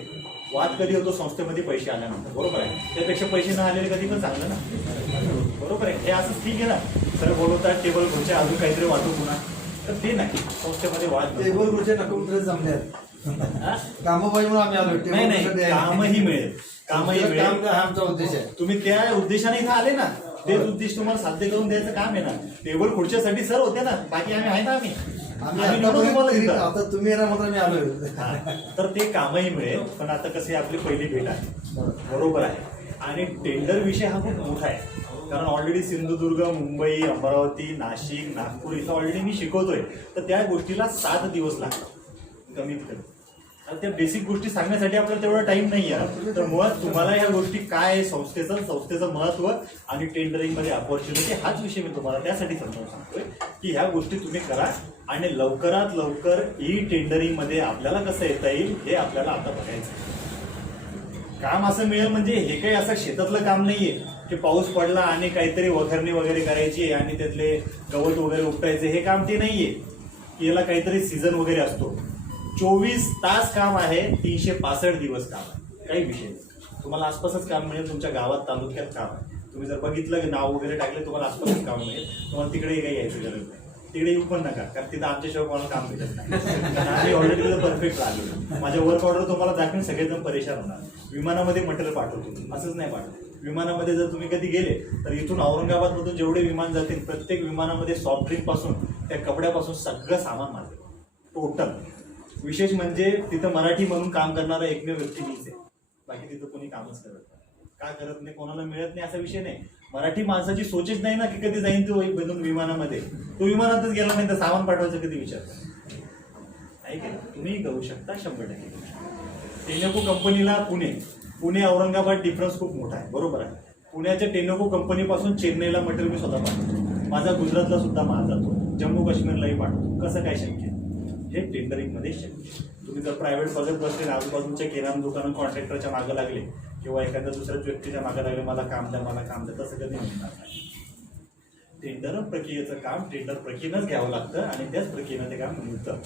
वाद कधी होतो संस्थेमध्ये पैसे आल्यानंतर. बरोबर आहे. त्यापेक्षा पैसे न आलेले कधी पण चांगलं ना. बरोबर आहे. हे असं ठीक आहे ना. सर बोलवतात टेबल खुर्चे अजून काहीतरी वाटू पुन्हा तर ते नाही. संस्थेमध्ये वाद टेबल खुर्च्या नको जमल्या कामं पाहिजे म्हणून आम्ही आलो. नाही नाही कामही मिळेल. कामही काम मिळेल. काय हा आमचा उद्देश आहे. तुम्ही त्या उद्देशाने इथं आले ना. तेच उद्देश तुम्हाला साध्य करून द्यायचं काम आहे ना. टेबल खुर्च्यासाठी सर होते ना. बाकी आम्ही आहे ना. आम्ही आता तुम्ही येणार मात्र मी आलोय. तर ते कामही मिळेल. पण आता कसे आपली पहिली भेट आहे. बरोबर आहे. आणि टेंडर विषय हा खूप मोठा आहे. कारण ऑलरेडी सिंधुदुर्ग, मुंबई, अमरावती, नाशिक, नागपूर इथं ऑलरेडी मी शिकवतोय. तर त्या गोष्टीला 7 दिवस लागतात कमीत कमी. तर त्या बेसिक गोष्टी सांगण्यासाठी आपल्याला तेवढा टाइम नाही आहे. तर मुळात तुम्हाला ह्या गोष्टी काय आहे संस्थेचं महत्व आणि टेंडरिंगमध्ये अपॉर्च्युनिटी हाच विषय मी तुम्हाला त्यासाठी समजावून सांगतोय की ह्या गोष्टी तुम्ही करा आणि लवकरात लवकर ई टेंडरिंगमध्ये आपल्याला कसं येता येईल हे आपल्याला आता बघायचं. काम असं मिळेल म्हणजे हे काही असं शेतातलं काम नाहीये की पाऊस पडला आणि काहीतरी वखरणी वगैरे करायची आणि त्यातले गवत वगैरे उपटायचे. हे काम ते नाहीये की याला काहीतरी सीझन वगैरे असतो. 24 तास काम आहे. 365 दिवस काम आहे. काही विषय नाही. तुम्हाला आसपासच काम मिळेल. तुमच्या गावात तालुक्यात काम आहे. तुम्ही जर बघितलं की नाव वगैरे टाकले तुम्हाला आसपासच काम मिळेल. तुम्हाला तिकडेही काही यायची गरज नाही. तिकडे येऊ पण नका कारण तिथं आमच्याशिवाय कोणाला काम भेटत नाही. कारण आम्ही ऑलरेडी तिथं परफेक्ट राहिलो. माझ्या वर्क ऑर्डर तुम्हाला दाखवून सगळेजण परेशान होणार. विमानामध्ये मटेरियल पाठवतो असंच नाही पाठवत. विमानामध्ये जर तुम्ही कधी गेले तर इथून औरंगाबादमधून जेवढे विमान जातील प्रत्येक विमानामध्ये सॉफ्ट ड्रिंक पासून त्या कपड्यापासून सगळं सामान मारते टोटल. विशेष म्हणजे तिथं मराठी म्हणून काम करणारा एकमेव व्यक्ती मीच आहे. बाकी तिथं कोणी कामच करत नाही. का करत नाही कोणाला मिळत नाही असा विषय नाही. मराठी माणसाची सोचच नाही ना की कधी जाईन तो बनून विमानामध्ये. तो विमानातच गेला नाही तर सामान पाठवायचं कधी विचार नाही केला. तुम्ही करू शकता 100%. टेनेको कंपनीला पुणे औरंगाबाद डिफरन्स खूप मोठा आहे. बरोबर आहे. पुण्याच्या टेनोको कंपनीपासून चेन्नईला मटेरियल मी स्वतः पाठवतो, माझा गुजरातला सुद्धा माल जातो, जम्मू काश्मीरलाही पाठवतो. कसं काय शक्य? हे टेंडरिंगमध्ये शक्य. तुम्ही जर प्रायव्हेट बघत बसले, आजूबाजूच्या किराणा दुकानं कॉन्ट्रॅक्टरच्या मागं लागले किंवा एखाद्या दुसऱ्याच व्यक्तीच्या मागं लागले, मला काम द्या मला काम द्या, तसं कधी मिळणार नाही. टेंडर प्रक्रियेचं काम टेंडर प्रक्रियेनंच घ्यावं लागतं आणि त्याच प्रक्रियेनं ते काम मिळतं.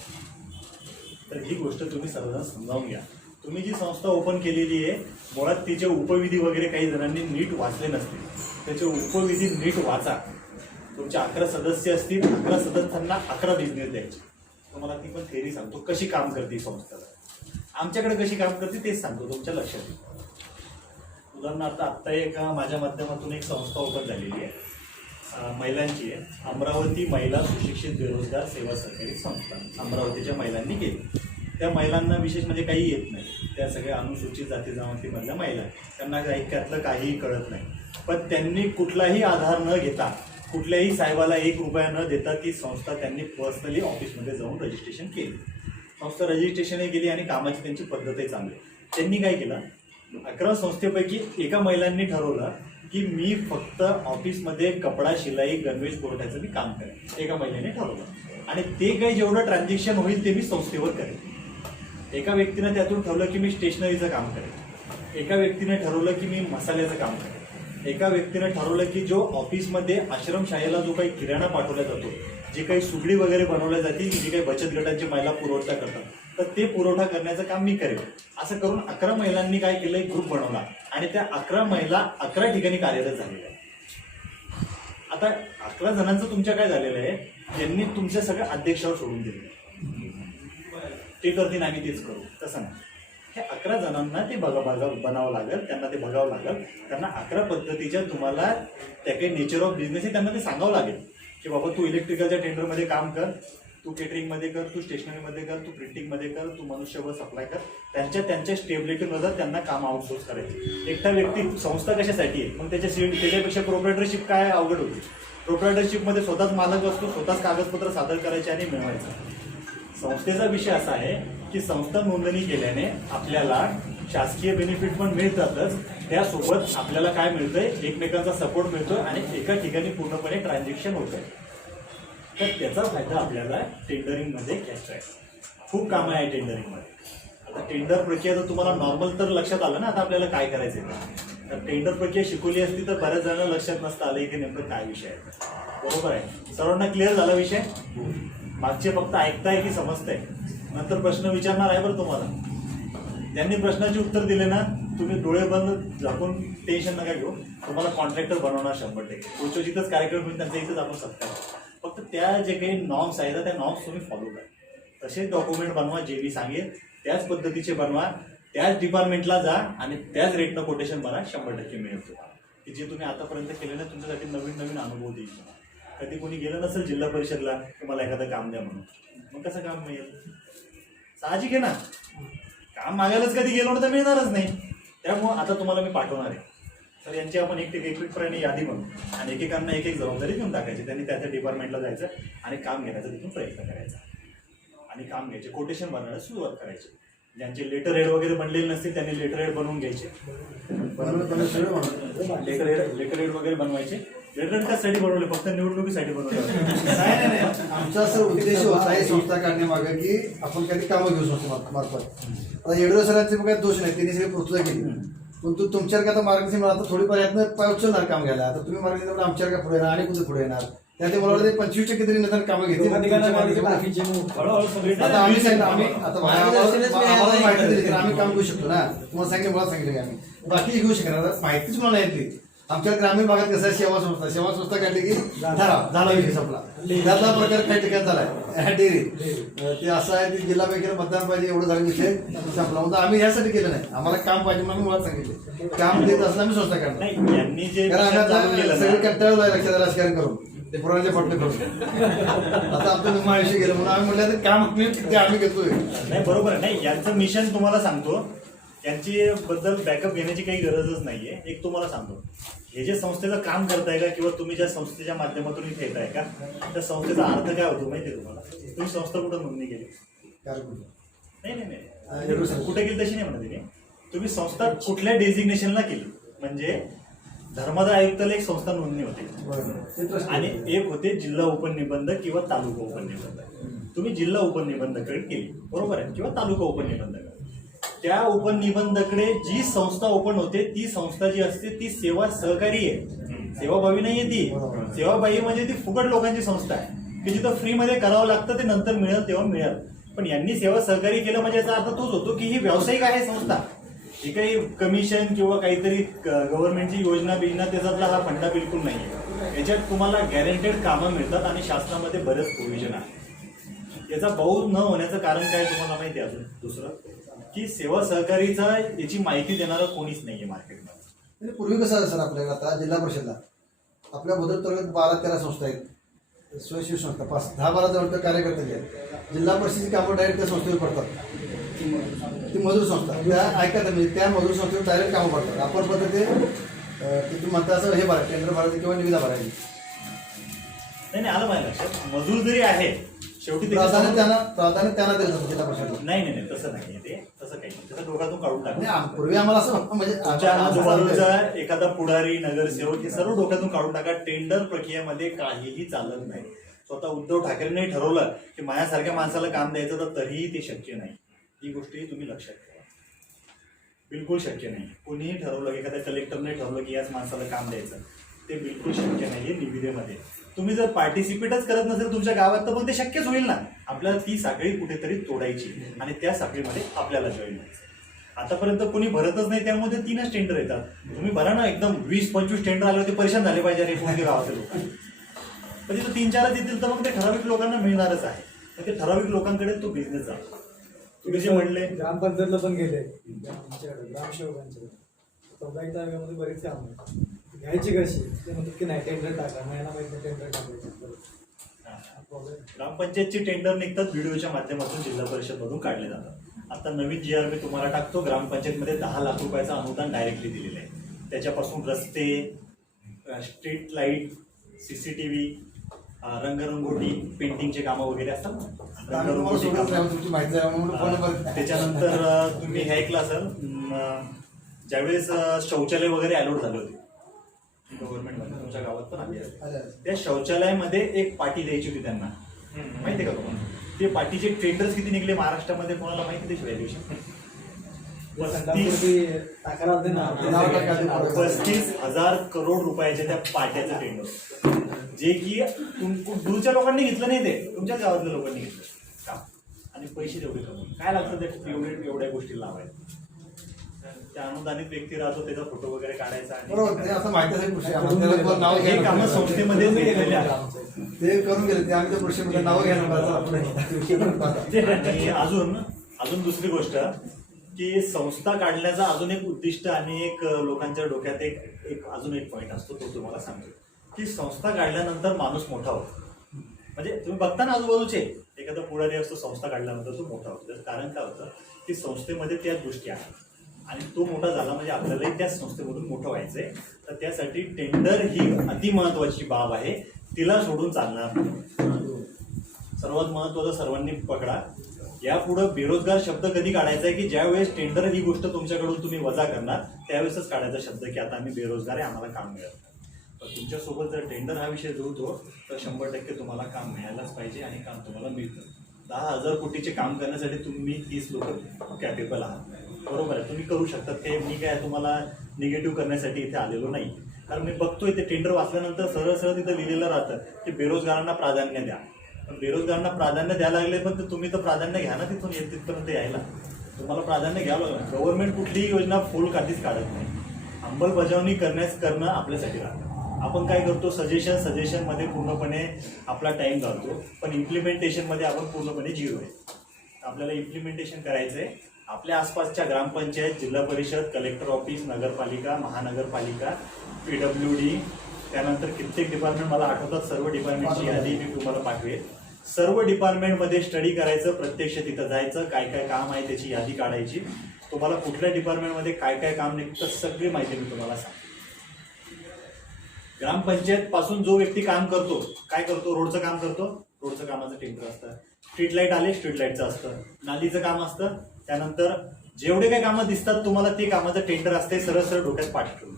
तर ही गोष्ट तुम्ही सर्वजण समजावून घ्या. तुम्ही जी संस्था ओपन केलेली आहे, मुळात तिचे उपविधी वगैरे काही जणांनी नीट वाचले नसतील. त्याचे उपविधी नीट वाचा. तुमचे 11 सदस्य असतील, 11 सदस्यांना 11 बिझनेस द्यायचे. तुम्हाला ती पण थेरी सांगतो कशी काम करते ही संस्था. आमच्याकडे कशी काम करते तेच सांगतो, तुमच्या लक्षात येईल. उदाहरणार्थ आत्ता एक माझ्या माध्यमातून एक संस्था ओपन झालेली आहे, महिलांची आहे. अमरावती महिला सुशिक्षित बेरोजगार सेवा सहकारी संस्था अमरावतीच्या महिलांनी केली. त्या महिलांना विशेष म्हणजे काही येत नाही, त्या सगळ्या अनुसूचित जाती जमातीमधल्या महिला आहेत, त्यांना त्यातलं काहीही कळत नाही. पण त्यांनी कुठलाही आधार न घेता, कुठल्याही साहेबाला 1 रुपया न देता ती संस्था त्यांनी पर्सनली ऑफिसमध्ये जाऊन रजिस्ट्रेशन केली. संस्था रजिस्ट्रेशनही केली आणि कामाची त्यांची पद्धतही चांगली. त्यांनी काय केलं, 11 संस्थेपैकी एका महिलांनी ठरवलं की मी फक्त ऑफिसमध्ये कपडा शिलाई गणवेश पुरवठ्याचं मी काम करेन. एका महिलेने ठरवलं आणि ते काही जेवढं ट्रान्झॅक्शन होईल ते मी संस्थेवर करेन. एका व्यक्तीनं त्यातून ठरवलं की मी स्टेशनरीचं काम करेन. एका व्यक्तीने ठरवलं की मी मसाल्याचं काम करेन. एका व्यक्तीने ठरवलं की जो ऑफिसमध्ये आश्रमशाळेला जो काही किराणा पाठवला जातो, जे काही सुगडी वगैरे बनवल्या जाते, जी काही बचत गटांची महिला पुरवठा करतात, तर ते पुरवठा करण्याचं काम मी करेन. असं करून 11 महिलांनी काय केलं, एक ग्रुप बनवला आणि त्या 11 महिला 11 ठिकाणी कार्यरत झालेल्या आहेत. आता 11 जणांचं तुमच्या काय झालेलं आहे, त्यांनी तुमच्या सगळ्या अध्यक्षावर सोडून दिले. ते करतील आम्ही तेच करू, तसं नाही. हे 11 जणांना ते बनावं लागेल, त्यांना ते बघावं लागेल. त्यांना 11 पद्धतीच्या तुम्हाला त्या काही नेचर ऑफ बिझनेस आहे त्यांना ते सांगावं लागेल की बाबा तू इलेक्ट्रिकलच्या टेंडरमध्ये काम कर, तू केटरिंगमध्ये कर, तू स्टेशनरीमध्ये कर, तू प्रिंटिंगमध्ये कर, तू मनुष्यबळ सप्लाय कर. त्यांच्या स्टेबिलिटीनुसार त्यांना काम आउटसोर्स करायचे. एकटा व्यक्ती संस्था कशासाठी आहे, मग त्याच्यापेक्षा प्रोप्रायटरशिप काय अवघड होती. प्रोप्रायटरशिपमध्ये स्वतःच मालक असतो, स्वतःच कागदपत्र सादर करायचे आणि मिळवायचं. संस्थेचा विषय असा आहे की संस्था नोंदणी केल्याने आपल्याला शासकीय बेनिफिट पण मिळतातच, त्यासोबत आपल्याला काय मिळतंय, एकमेकांचा सपोर्ट मिळतोय आणि एका ठिकाणी पूर्णपणे ट्रान्झॅक्शन होत आहे. तर त्याचा फायदा आपल्याला टेंडरिंगमध्ये घ्यायचा आहे. खूप कामं आहे टेंडरिंगमध्ये. आता टेंडर प्रक्रिया जर तुम्हाला नॉर्मल तर लक्षात आलं ना आता आपल्याला काय करायचं आहे. तर टेंडर प्रक्रिया शिकवली असती तर बऱ्याच जणांना लक्षात नसतं आलं की नेमकं काय विषय आहे. बरोबर आहे, सर्वांना क्लिअर झाला विषय. मागचे फक्त ऐकताय की समजताय, नंतर प्रश्न विचारणार आहे बरं तुम्हाला. त्यांनी प्रश्नाची उत्तर दिले ना, तुम्ही डोळे बंद झाकून टेन्शन नका घेऊ, तुम्हाला कॉन्ट्रॅक्टर बनवणार 100%. पुढच्या जिथंच कार्यक्रम होईल त्यांच्या इथंच आपण सत्ता. फक्त त्या जे काही नॉर्म्स आहेत त्या नॉर्म्स तुम्ही फॉलो करा. तसेच डॉक्युमेंट बनवा, जे मी सांगेल त्याच पद्धतीचे बनवा, त्याच डिपार्टमेंटला जा आणि त्याच रेटनं कोटेशन बना, 100% मिळेल तुम्हाला. की जे तुम्ही आतापर्यंत केले ना तुमच्यासाठी नवीन नवीन अनुभव देईल. कधी कोणी गेलं नसेल जिल्हा परिषदला तुम्हाला एखादं काम द्या म्हणून, मग कसं काम मिळेल. साहजिक आहे ना, काम मागायलाच कधी गेलो ना तर मिळणारच नाही. त्यामुळं आता तुम्हाला मी पाठवणार आहे. तर यांची आपण एकप्रमाणे यादी बनवू आणि एकेकांना एक जबाबदारी देऊन टाकायची. त्यांनी त्या डिपार्टमेंटला जायचं आणि काम घेण्याचा तिथून प्रयत्न करायचा आणि काम घ्यायचे, कोटेशन बनवायला सुरुवात करायची. ज्यांचे लेटर हेड वगैरे बनलेले नसतील त्यांनी लेटर हेड बनवून घ्यायचे, लेटर हेड वगैरे बनवायचे. लेटर हेड त्यासाठी बनवले, फक्त निवडणुकीसाठी बनवले. आमचा असं उद्देश होता ही संस्था काढण्यामागे की आपण काही कामं घेऊ संस्थेमार्फत. आता येडवे सरांचे काही दोष नाही, त्यांनी सगळी पूर्तता केली. पण तू तुमच्यावर काय आता मार्गदर्शन मला आता थोडीफार यातनं पाय उचलणार काम घ्यायला. आता तुम्ही मार्गदर्शन आमच्यावर काय पुढे येणार आणि कुठे पुढे येणार, त्यात मला वाटतं 25% तरी निदान कामं घेतली. आता आम्ही सांगितलं, आम्ही आता आम्हाला माहिती दिली तर आम्ही काम घेऊ शकतो ना. तुम्हाला सांगितलं, मला सांगितलं की आम्ही बाकी घेऊ शकणार. माहितीच मला नाही येतली. आमच्या ग्रामीण भागात कसं आहे, सेवा संस्था काढली की झाला विषय संपला. त्यातला प्रकार काही ठिकाणी झालाय डेअरी. ते असं आहे की जिल्हा बँकेला मतदान पाहिजे एवढं झालं विषय संपला. म्हणजे आम्ही ह्यासाठी केलं नाही, आम्हाला काम पाहिजे म्हणून मुळात सांगितले. काम देत असलं आम्ही संस्था काढणार. सगळे कंटाळलं आहे लक्षात राजकारण करून, ते पुराणाचे पटणे करून. आता आपलं निम्मा आयुष्य गेलं म्हणून आम्ही म्हटलं तर काम आम्ही घेतोय. नाही बरोबर आहे. नाही, यांचं मिशन तुम्हाला सांगतो, यांची बद्दल बॅकअप घेण्याची काही गरजच नाहीये. एक तुम्हाला सांगतो, हे जे संस्थेचं काम करताय का किंवा तुम्ही ज्या संस्थेच्या माध्यमातून इथे येताय का, त्या संस्थेचा अर्थ काय होतो माहिती आहे तुम्हाला. तुम्ही संस्था कुठं नोंदणी केली? नाही कुठे केली तशी नाही म्हणत. तुम्ही संस्था कुठल्या डेझिग्नेशनला केली, म्हणजे धर्मादाय आयुक्ताला एक संस्था नोंदणी होते बरोबर. ते trust आणि एक होते जिल्हा उपनिबंधक किंवा तालुका उपनिबंधक. तुम्ही जिल्हा उपनिबंधकाकडे केली, बरोबर आहे, किंवा तालुका उपनिबंधक. त्या उपनिबंधकडे जी संस्था ओपन होते ती संस्था जी असते ती सेवा सहकारी आहे, सेवाभावी नाहीये ती. सेवाभावी म्हणजे ती फुकट लोकांची संस्था आहे की जिथं फ्रीमध्ये करावं लागतं, ते नंतर मिळेल तेव्हा मिळेल. पण यांनी सेवा सहकारी केलं म्हणजे याचा अर्थ तोच होतो की ही व्यावसायिक आहे संस्था. ही काही कमिशन किंवा काहीतरी गव्हर्नमेंटची योजना बिजना त्याच्यातला हा फंडा बिलकुल नाही आहे. याच्यात तुम्हाला गॅरंटेड कामं मिळतात आणि शासनामध्ये बरेच प्रोव्हिजन आहे. याचा भाऊ न होण्याचं कारण काय तुम्हाला माहिती आहे? अजून दुसरं की सेवा सहकारीचा याची माहिती देणारं कोणीच नाहीये मार्केटमध्ये. म्हणजे पूर्वी कसं आहे सर, आपल्याकडे आता जिल्हा परिषदला आपल्या भद्र तालुक्यात 12-13 संस्था आहेत, स्वयंसेवी संस्था 5-10-12 जवळ कार्यकर्ते जे आहेत. जिल्हा परिषदेची कामं डायरेक्ट त्या संस्थेवर पडतात. ती मजूर संस्था त्या ऐकत म्हणजे त्या मजूर संस्थेवर डायरेक्ट कामं पडतात. आपण पद्धती तुम्ही म्हणता असं हे भरायचं, टेंडर भरायचं किंवा निविदा भरायची. नाही आलं माझ्या लक्षात. मजूर जरी आहे शेवटी प्राधान्य त्यांना दिलं जातं जिल्हा परिषदला. नाही तसं नाही ते, तसं काही नाही. त्याचं डोक्यातून काढून टाकलं. नाही, पूर्वी आम्हाला असं म्हणजे तुमच्या आजूबाजूचा एखादा पुढारी, नगरसेवक हे सर्व डोक्यातून काढून टाका. टेंडर प्रक्रियेमध्ये काहीही चालत नाही. स्वतः उद्धव ठाकरेंनी ठरवलं की माझ्यासारख्या माणसाला काम द्यायचं तर तरीही ते शक्य नाही. ही गोष्टही तुम्ही लक्षात ठेवा, बिलकुल शक्य नाही. कोणीही ठरवलं, एखाद्या कलेक्टरने ठरवलं की याच माणसाला काम द्यायचं, ते बिलकुल शक्य नाहीये निविदेमध्ये. तुम्ही जर पार्टिसिपेटच करत नसेल तुमच्या गावात तर मग ते शक्यच होईल ना. आपल्याला ती साखळी कुठेतरी तोडायची आणि त्या साखळीमध्ये आपल्याला जॉईन व्हायचं. आतापर्यंत कोणी भरतच नाही, त्यामध्ये 3च टेंडर येतात. तुम्ही भरा ना, एकदम 20-25 टेंडर आले होते, परेशान झाले पाहिजे रे कोणत्या गावाचे लोक. पण तिथं 3-4 येतील तर मग ते ठराविक लोकांना मिळणारच आहे. मग ते ठराविक लोकांकडे तो बिझनेस जातो. तुम्ही जे म्हणले ग्रामपंचायतला पण गेले, आमच्याकडे ग्रामसेवकांच्याकडे चौदाही तालुक्यामध्ये बरीच काम आहे. घ्यायची कशी ते म्हणतात की नाही टेंडर टाका, महिना महिना टेंडर टाकायचं. ग्रामपंचायतची टेंडर निघतात व्हिडिओच्या माध्यमातून जिल्हा परिषदमधून काढले जातात. आता नवीन GR मी तुम्हाला टाकतो. ग्रामपंचायतमध्ये 10 लाख रुपयाचं अनुदान डायरेक्टली दिलेलं आहे. त्याच्यापासून रस्ते, स्ट्रीट लाईट, CCTV, रंगरंगोटी, पेंटिंगचे कामं वगैरे असतात ना, रंगरंगोटी कामं. तुमची माहिती आहे म्हणून फोन नंबर. त्याच्यानंतर तुम्ही हे ऐकलं असेल, ज्यावेळेस शौचालय वगैरे अलॉट झाले होते गव्हर्नमेंटमध्ये, तुमच्या गावात पण आले असते, त्या शौचालयामध्ये एक पाटी द्यायची होती त्यांना. माहिती आहे का तुम्हाला? ते पाटीचे टेंडर्स किती निघले महाराष्ट्रामध्ये कोणाला माहिती त्याची व्हॅल्युएशन? 35,000 करोड रुपयाच्या त्या पाट्याचं टेंडर, जे की दूरच्या लोकांनी घेतलं नाही, ते तुमच्याच गावातल्या लोकांनी घेतलं काम. आणि पैसे तेवढे कमवून काय लागतं त्या एवढ्या गोष्टी लावायला. त्या अनुदानित व्यक्ती राहतो, त्याचा फोटो वगैरे काढायचा बरोबर, ते आणि असं माहिती आहे कृषी नाव हे कामं घ्यायला संस्थेमध्येच घेतलेले आहेत. ते करून गेले. ते आम्ही त्या कृषीमध्ये नाव घ्यायला. आणि अजून दुसरी गोष्ट की संस्था काढण्याचा अजून एक उद्दिष्ट आणि एक लोकांच्या डोक्यात एक अजून एक पॉईंट असतो, तो तुम्हाला सांगतो की संस्था काढल्यानंतर माणूस मोठा होतो. म्हणजे तुम्ही बघता ना आजूबाजूचे, एखादा पुढारी असतो संस्था काढल्यानंतर तो मोठा होतो. त्याचं कारण काय होतं की संस्थेमध्ये त्याच गोष्टी आहेत आणि तो मोठा झाला म्हणजे आपल्यालाही त्याच संस्थेमधून मोठं व्हायचंय. तर त्यासाठी टेंडर ही अतिमहत्वाची बाब आहे, तिला सोडून चालणार नाही. सर्वात महत्वाचं सर्वांनी पकडा. यापुढे बेरोजगार शब्द कधी काढायचा आहे की ज्यावेळेस टेंडर ही गोष्ट तुमच्याकडून तुम्ही वजा करणार त्यावेळेसच काढायचा शब्द की आता आम्ही बेरोजगार आहे, आम्हाला काम मिळत नाही. पण तुमच्यासोबत जर टेंडर हा विषय जुळतो तर 100% तुम्हाला काम मिळायलाच पाहिजे आणि काम तुम्हाला मिळतं. 10,000 कोटीचे काम करण्यासाठी तुम्ही 30 लोक कॅपेबल आहात, बरोबर आहे, तुम्ही करू शकतात. ते मी काय तुम्हाला निगेटिव्ह करण्यासाठी इथे आलेलो नाही. कारण मी बघतोय ते टेंडर वाचल्यानंतर सरळ सरळ तिथं लिहिलेलं राहतं की बेरोजगारांना प्राधान्य द्या. पण बेरोजगारांना प्राधान्य द्यायला लागले पण तुम्ही तर प्राधान्य घ्या ना, तिथून तिथपर्यंत यायला तुम्हाला प्राधान्य घ्यावं लागलं. गव्हर्नमेंट कुठलीही योजना फुल काढीच काढत नाही, अंमलबजावणी करणं आपल्यासाठी राहतं. आपण काय करतो, सजेशनमध्ये पूर्णपणे आपला टाइम घालतो, पण इम्प्लिमेंटेशनमध्ये आपण पूर्णपणे झिरो आहे. आपल्याला इम्प्लिमेंटेशन करायचं आहे. आपल्या आसपासच्या ग्रामपंचायत, जिल्हा परिषद, कलेक्टर ऑफिस, नगरपालिका, महानगरपालिका, PWD, त्यानंतर कित्येक डिपार्टमेंट मला आठवतात, सर्व डिपार्टमेंटची यादी मी तुम्हाला पाठवेल. सर्व डिपार्टमेंटमध्ये स्टडी करायचं, प्रत्यक्ष तिथं जायचं, काय काय काम आहे त्याची यादी काढायची. तुम्हाला कुठल्या डिपार्टमेंटमध्ये काय काय काम निघतं सगळी माहिती मी तुम्हाला सांगतो. ग्रामपंचायत पासून जो व्यक्ती काम करतो, काय करतो, रोडचं काम करतो, रोडचं कामाचं टेंडर असतं. स्ट्रीट लाईट आले, स्ट्रीट लाईटचं असतं. नालीचं काम असतं. त्यानंतर जेवढे काही कामं दिसतात तुम्हाला ते कामाचं टेंडर असते. सरळ सरळ डोक्यात पाठ ठेवून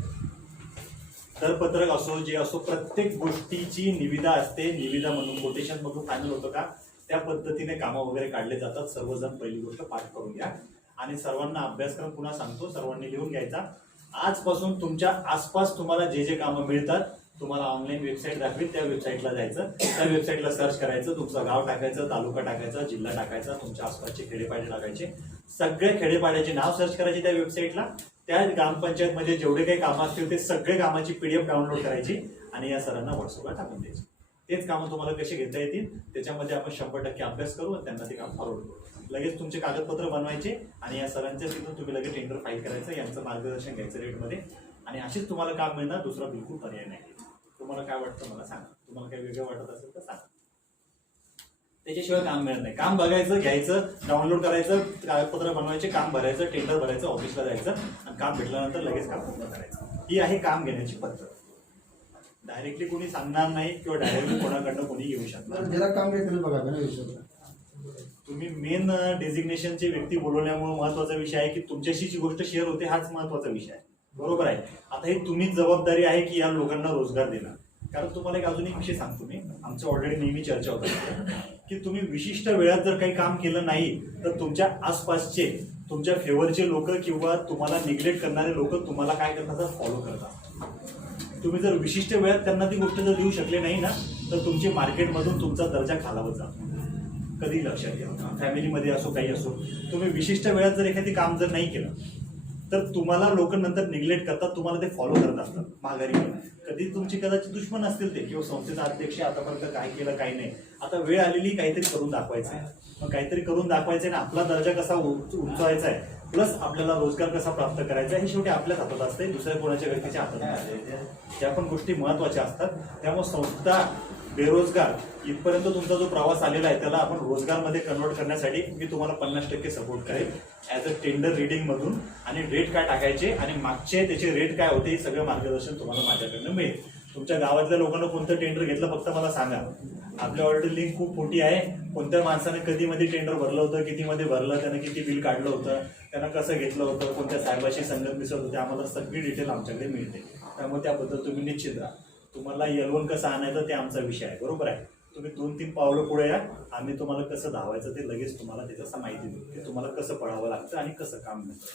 दरपत्रक असो जे असो प्रत्येक गोष्टीची निविदा असते. निविदा म्हणून कोटेशन मधून फायनल होतं का त्या पद्धतीने कामं वगैरे काढले जातात. सर्वजण पहिली गोष्ट पाठ करून घ्या आणि सर्वांना अभ्यासक्रम पुन्हा सांगतो, सर्वांनी लिहून घ्यायचा. आजपासून तुमच्या आसपास तुम्हाला जे जे कामं मिळतात तुम्हाला ऑनलाईन वेबसाईट दाखवेल, त्या वेबसाईटला जायचं, त्या वेबसाईटला सर्च करायचं, तुमचं गाव टाकायचं, तालुका टाकायचा, जिल्हा टाकायचा, तुमच्या आसपासचे खेडेपाडे टाकायचे, सगळे खेडेपाड्याचे नाव सर्च करायचे त्या वेबसाईटला. त्या ग्रामपंचायतमध्ये जेवढे काही कामं असतील ते सगळे कामाची PDF डाउनलोड करायची आणि या सरांना व्हॉट्सअपला टाकून द्यायची. तेच कामं तुम्हाला कसे घेता येतील त्याच्यामध्ये आपण 100% अभ्यास करू आणि त्यांना ते काम फॉरवर्ड करू. लगेच तुमचे कागदपत्र बनवायचे आणि या सरांच्या तिथून तुम्ही लगेच टेंडर फाईल करायचं, यांचं मार्गदर्शन घ्यायचं रेटमध्ये आणि अशीच तुम्हाला काम मिळणार. दुसरा बिलकुल पर्याय नाही. तुम्हाला काय वाटतं मला सांगा. तुम्हाला काही वेगळं वाटत असेल तर सांगा. त्याच्याशिवाय काम मिळत नाही. काम बघायचं, घ्यायचं, डाउनलोड करायचं, कागदपत्र बनवायचे, काम भरायचं, टेंडर भरायचं, ऑफिसला जायचं आणि काम भेटल्यानंतर लगेच काम पूर्ण करायचं. ही आहे काम घेण्याची पद्धत. डायरेक्टली कोणी सांगणार नाही किंवा डायरेक्टली कोणाकडनं कोणी येऊ शकणार. ज्याला काम नाही त्याला बघा ना विषय. तुम्ही मेन डेझिग्नेशनची व्यक्ती बोलवण्यामुळे महत्वाचा विषय आहे की तुमच्याशी जी गोष्ट शेअर होते हाच महत्वाचा विषय आहे. बरोबर आहे. आता ही तुम्हीच जबाबदारी आहे की या लोकांना रोजगार देणं. कारण तुम्हाला एक अजून एक विषय सांगतो मी, आमचं ऑलरेडी नेहमी चर्चा होतात की तुम्ही विशिष्ट वेळात जर काही काम केलं नाही तर तुमच्या आसपासचे तुमच्या फेवरचे लोक किंवा तुम्हाला निग्लेक्ट करणारे लोक तुम्हाला काय करतात, फॉलो करतात. तुम्ही जर विशिष्ट वेळात त्यांना ती गोष्ट जर देऊ शकले नाही ना तर तुमची मार्केटमधून तुमचा दर्जा खालावत जातो. कधी लक्षात घ्या. फॅमिलीमध्ये असो काही असो, तुम्ही विशिष्ट वेळात जर एखादी काम जर नाही केलं तर तुम्हाला लोक नंतर निग्लेक्ट करतात, तुम्हाला ते फॉलो करत असतात माघारी. कधी तुमची कदाचित दुश्मन असतील ते किंवा संस्थेचा अध्यक्ष आतापर्यंत काय केलं काय नाही. आता वेळ आलेली काहीतरी करून दाखवायचं आहे. मग काहीतरी करून दाखवायचं आहे ना, आपला दर्जा कसा उंचवायचा आहे प्लस आपल्याला रोजगार कसा प्राप्त करायचा हे शेवटी आपल्याच हातात असते, दुसऱ्या कोणाच्या व्यक्तीच्या हातात नाही. त्या पण गोष्टी महत्वाच्या असतात. त्यामुळे संस्था बेरोजगार इथपर्यंत तुमचा जो प्रवास आलेला आहे त्याला आपण रोजगारमध्ये कन्वर्ट करण्यासाठी मी तुम्हाला 50% सपोर्ट करेल ॲज अ टेंडर रिडिंग मधून. आणि रेट काय टाकायचे आणि मागचे त्याचे रेट काय होते हे सगळं मार्गदर्शन तुम्हाला माझ्याकडनं मिळेल. तुमच्या गावातल्या लोकांना कोणतं टेंडर घेतलं फक्त मला सांगा. आपल्या ऑलरेडी लिंक खूप मोठी आहे. कोणत्या माणसाने कधी मध्ये टेंडर भरलं होतं, किती मध्ये भरलं, त्यानं किती बिल काढलं होतं, त्यानं कसं घेतलं होतं, कोणत्या साहेबाशी संगत मिसळत होते, आम्हाला सगळी डिटेल आमच्याकडे मिळते. त्यामुळे त्याबद्दल तुम्ही निश्चित राहा. तुम्हाला L1 कसं आणायचं ते आमचा विषय आहे. बरोबर आहे. तुम्ही 2-3 पावलं पुढे या, आम्ही तुम्हाला कसं धावायचं ते लगेच तुम्हाला त्याचं माहिती देऊ की तुम्हाला कसं पळावं लागतं आणि कसं काम मिळतं.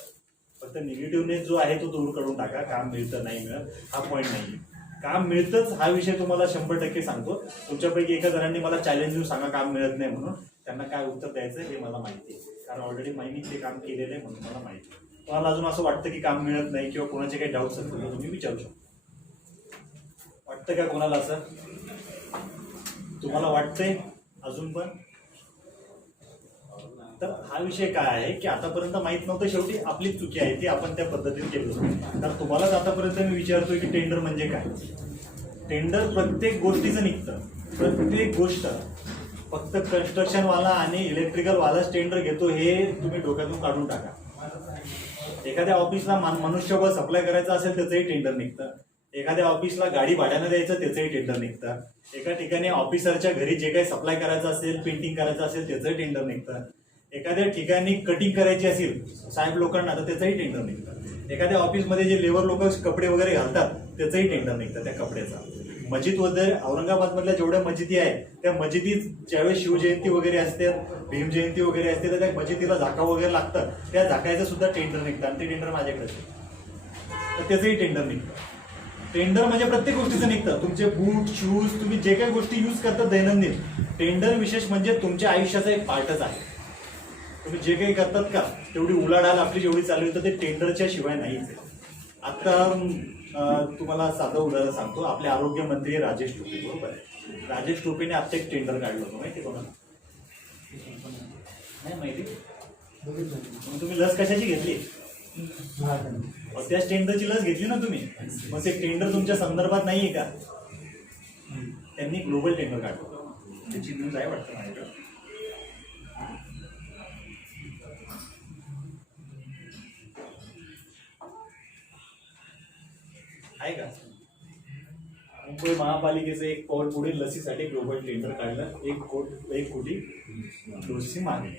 फक्त निगेटिव्हनेस जो आहे तो दूर करून टाका. काम मिळतं नाही मिळत हा पॉईंट नाही. काम मिळतंच हा विषय तुम्हाला 100% सांगतो. तुमच्यापैकी एका जणांनी मला चॅलेंज देऊन सांगा काम मिळत नाही म्हणून, त्यांना काय उत्तर द्यायचं हे मला माहिती आहे. कारण ऑलरेडी मी ते काम केलेलं आहे म्हणून मला माहिती आहे. तुम्हाला अजून असं वाटतं की काम मिळत नाही किंवा कोणाचे काही डाऊट्स असतील तर तुम्ही विचारू शकता. वाटतं का कोणाला असं? तुम्हाला वाटतंय अजून पण? तर हा विषय काय आहे की आतापर्यंत माहित नव्हतं. शेवटी आपली चुकी आहे ती आपण त्या पद्धतीने केली होती. तर तुम्हालाच आतापर्यंत मी विचारतोय की टेंडर म्हणजे काय. टेंडर प्रत्येक गोष्टीचं निघतं. प्रत्येक गोष्ट फक्त कन्स्ट्रक्शनवाला आणि इलेक्ट्रिकलवालाच टेंडर घेतो हे तुम्ही डोक्यातून काढून टाका. एखाद्या ऑफिसला मनुष्यबळ सप्लाय करायचं असेल त्याचंही टेंडर निघतं. एखाद्या ऑफिसला गाडी भाड्यानं द्यायचं त्याचंही टेंडर निघतं. एका ठिकाणी ऑफिसरच्या घरी जे काही सप्लाय करायचं असेल, पेंटिंग करायचं असेल त्याचंही टेंडर निघतं. एखाद्या ठिकाणी कटिंग करायची असेल साहेब लोकांना तर त्याचंही टेंडर निघतं. एखाद्या ऑफिसमध्ये जे लेबर लोक कपडे वगैरे घालतात त्याचंही टेंडर निघतं त्या कपड्याचा. मस्जिद वगैरे औरंगाबादमधल्या जेवढ्या मस्जिदी आहेत त्या मस्जिदीत ज्यावेळेस शिवजयंती वगैरे असते, भीम जयंती वगैरे असते तर त्या मस्जिदीला झाका वगैरे लागतं. त्या झाकायचं सुद्धा टेंडर निघतं आणि ते टेंडर माझ्याकडे तर त्याचंही टेंडर निघतं. टेंडर म्हणजे प्रत्येक गोष्टीचं निघतं. तुमचे बूट, शूज, तुम्ही जे काही गोष्टी यूज करता दैनंदिन, टेंडर विशेष म्हणजे तुमच्या आयुष्याचा एक पार्टच आहे. तुम्ही जे काही करतात का तेवढी उलाढाल आपली जेवढी चालू होतं ते टेंडरच्या शिवाय नाहीच. आता तुम्हाला साधं उदाहरण सांगतो. आपले आरोग्य मंत्री राजेश टोपे, बरोबर आहे. राजेश टोपेने आता एक टेंडर काढलं होतं माहिती कोणाला? नाही माहिती. मग तुम्ही लस कशाची घेतली? त्याच टेंडरची लस घेतली ना तुम्ही. मग ते टेंडर तुमच्या संदर्भात नाहीये का? त्यांनी ग्लोबल टेंडर काढलं. त्याची न्यूज आहे वाटतं माझ्याकडे. आहे का? मुंबई महापालिकेचं 1 करोड पुढे लसीसाठी ग्लोबल टेंडर काढलं. 1 कोटी डोसची मागणी.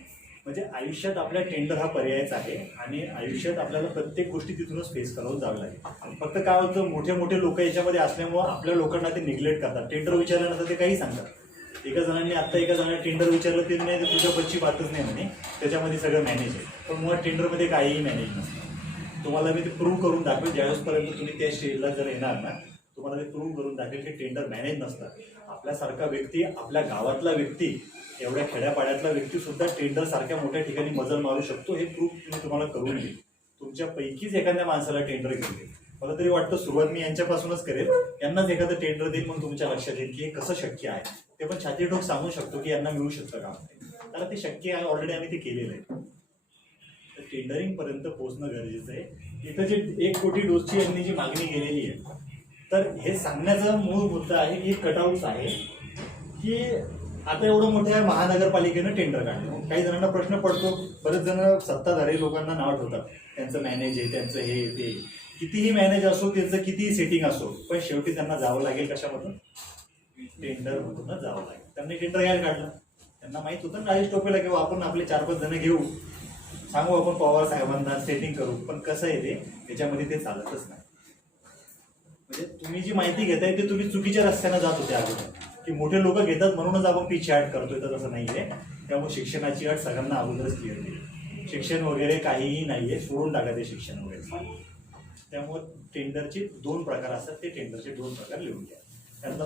म्हणजे आयुष्यात आपल्या टेंडर हा पर्यायच आहे आणि आयुष्यात आपल्याला प्रत्येक गोष्टी तिथूनच फेस करावं जावं लागेल. फक्त काय होतं, मोठे मोठे लोक याच्यामध्ये असल्यामुळं आपल्या लोकांना ते निग्लेक्ट करतात. टेंडर विचारल्यानंतर ते काही सांगतात. एका जणांनी आत्ता एका जणांनी टेंडर विचारलं ते नाही, तुझ्या बच्ची बातच नाही म्हणे, त्याच्यामध्ये सगळं मॅनेज आहे. पण मुळात टेंडरमध्ये काहीही मॅनेज नसतं. तुम्हाला मी ते प्रूव्ह करून दाखवेल ज्यावेळेसपर्यंत तुम्ही त्या स्टेजला जर येणार ना, तुम्हाला ते प्रूव्ह करून दाखवेल की टेंडर मॅनेज नसतं. आपल्यासारखा व्यक्ती, आपल्या गावातला व्यक्ती, एवढ्या खेड्यापाड्यातला व्यक्ती सुद्धा टेंडर सारख्या मोठ्या ठिकाणी मजल मारू शकतो. हे प्रूफ मी तुम्हाला करून देईल. तुमच्यापैकीच एखाद्या माणसाला टेंडर घेईल. मला तरी वाटतं सुरुवात मी यांच्यापासूनच करेल. यांनाच एखादं टेंडर देईल, मग तुमच्या लक्षात येईल की हे कसं शक्य आहे. ते पण छाती ठोक सांगू शकतो की यांना मिळू शकतं का, कारण ते शक्य आहे. ऑलरेडी आम्ही ते केलेलं आहे. तर टेंडरिंग पर्यंत पोहोचणं गरजेचं आहे. इथं जे 1 कोटी डोसची यांनी जी मागणी केलेली आहे, तर हे सांगण्याचा मूळ मुद्दा आहे की कटआउट्स आहे की आता एवढं मोठ्या महानगरपालिकेनं टेंडर काढलं. मग काही जणांना प्रश्न पडतो, बरेच जण सत्ताधारी लोकांना नाव ठेवतात, त्यांचं मॅनेज आहे, त्यांचं हे ते. कितीही मॅनेज असो, त्यांचं कितीही सेटिंग असो, पण शेवटी त्यांना जावं लागेल कशामधून, टेंडरमधूनच जावं लागेल. त्यांनी टेंडर घ्यायला काढलं. त्यांना माहित होतं ना राजेश टोपेला किंवा आपण आपले 4-5 जण घेऊ, सांगू आपण पवार साहेबांना सेटिंग करू, पण कसं आहे ते त्याच्यामध्ये ते चालतच नाही. म्हणजे तुम्ही जी माहिती घेताय ते तुम्ही चुकीच्या रस्त्यानं जात होते अगोदर, की मोठे लोक घेतात म्हणूनच आपण पिछे हट करतोय, तर तसं नाहीये. त्यामुळे शिक्षणाची अट सगळ्यांना अगोदरच क्लिअर केली. शिक्षण वगैरे काहीही नाहीये, सोडून टाका ते शिक्षण वगैरे. त्यामुळे टेंडरचे 2 प्रकार असतात, ते टेंडरचे 2 प्रकार लिहून घ्या. त्यातला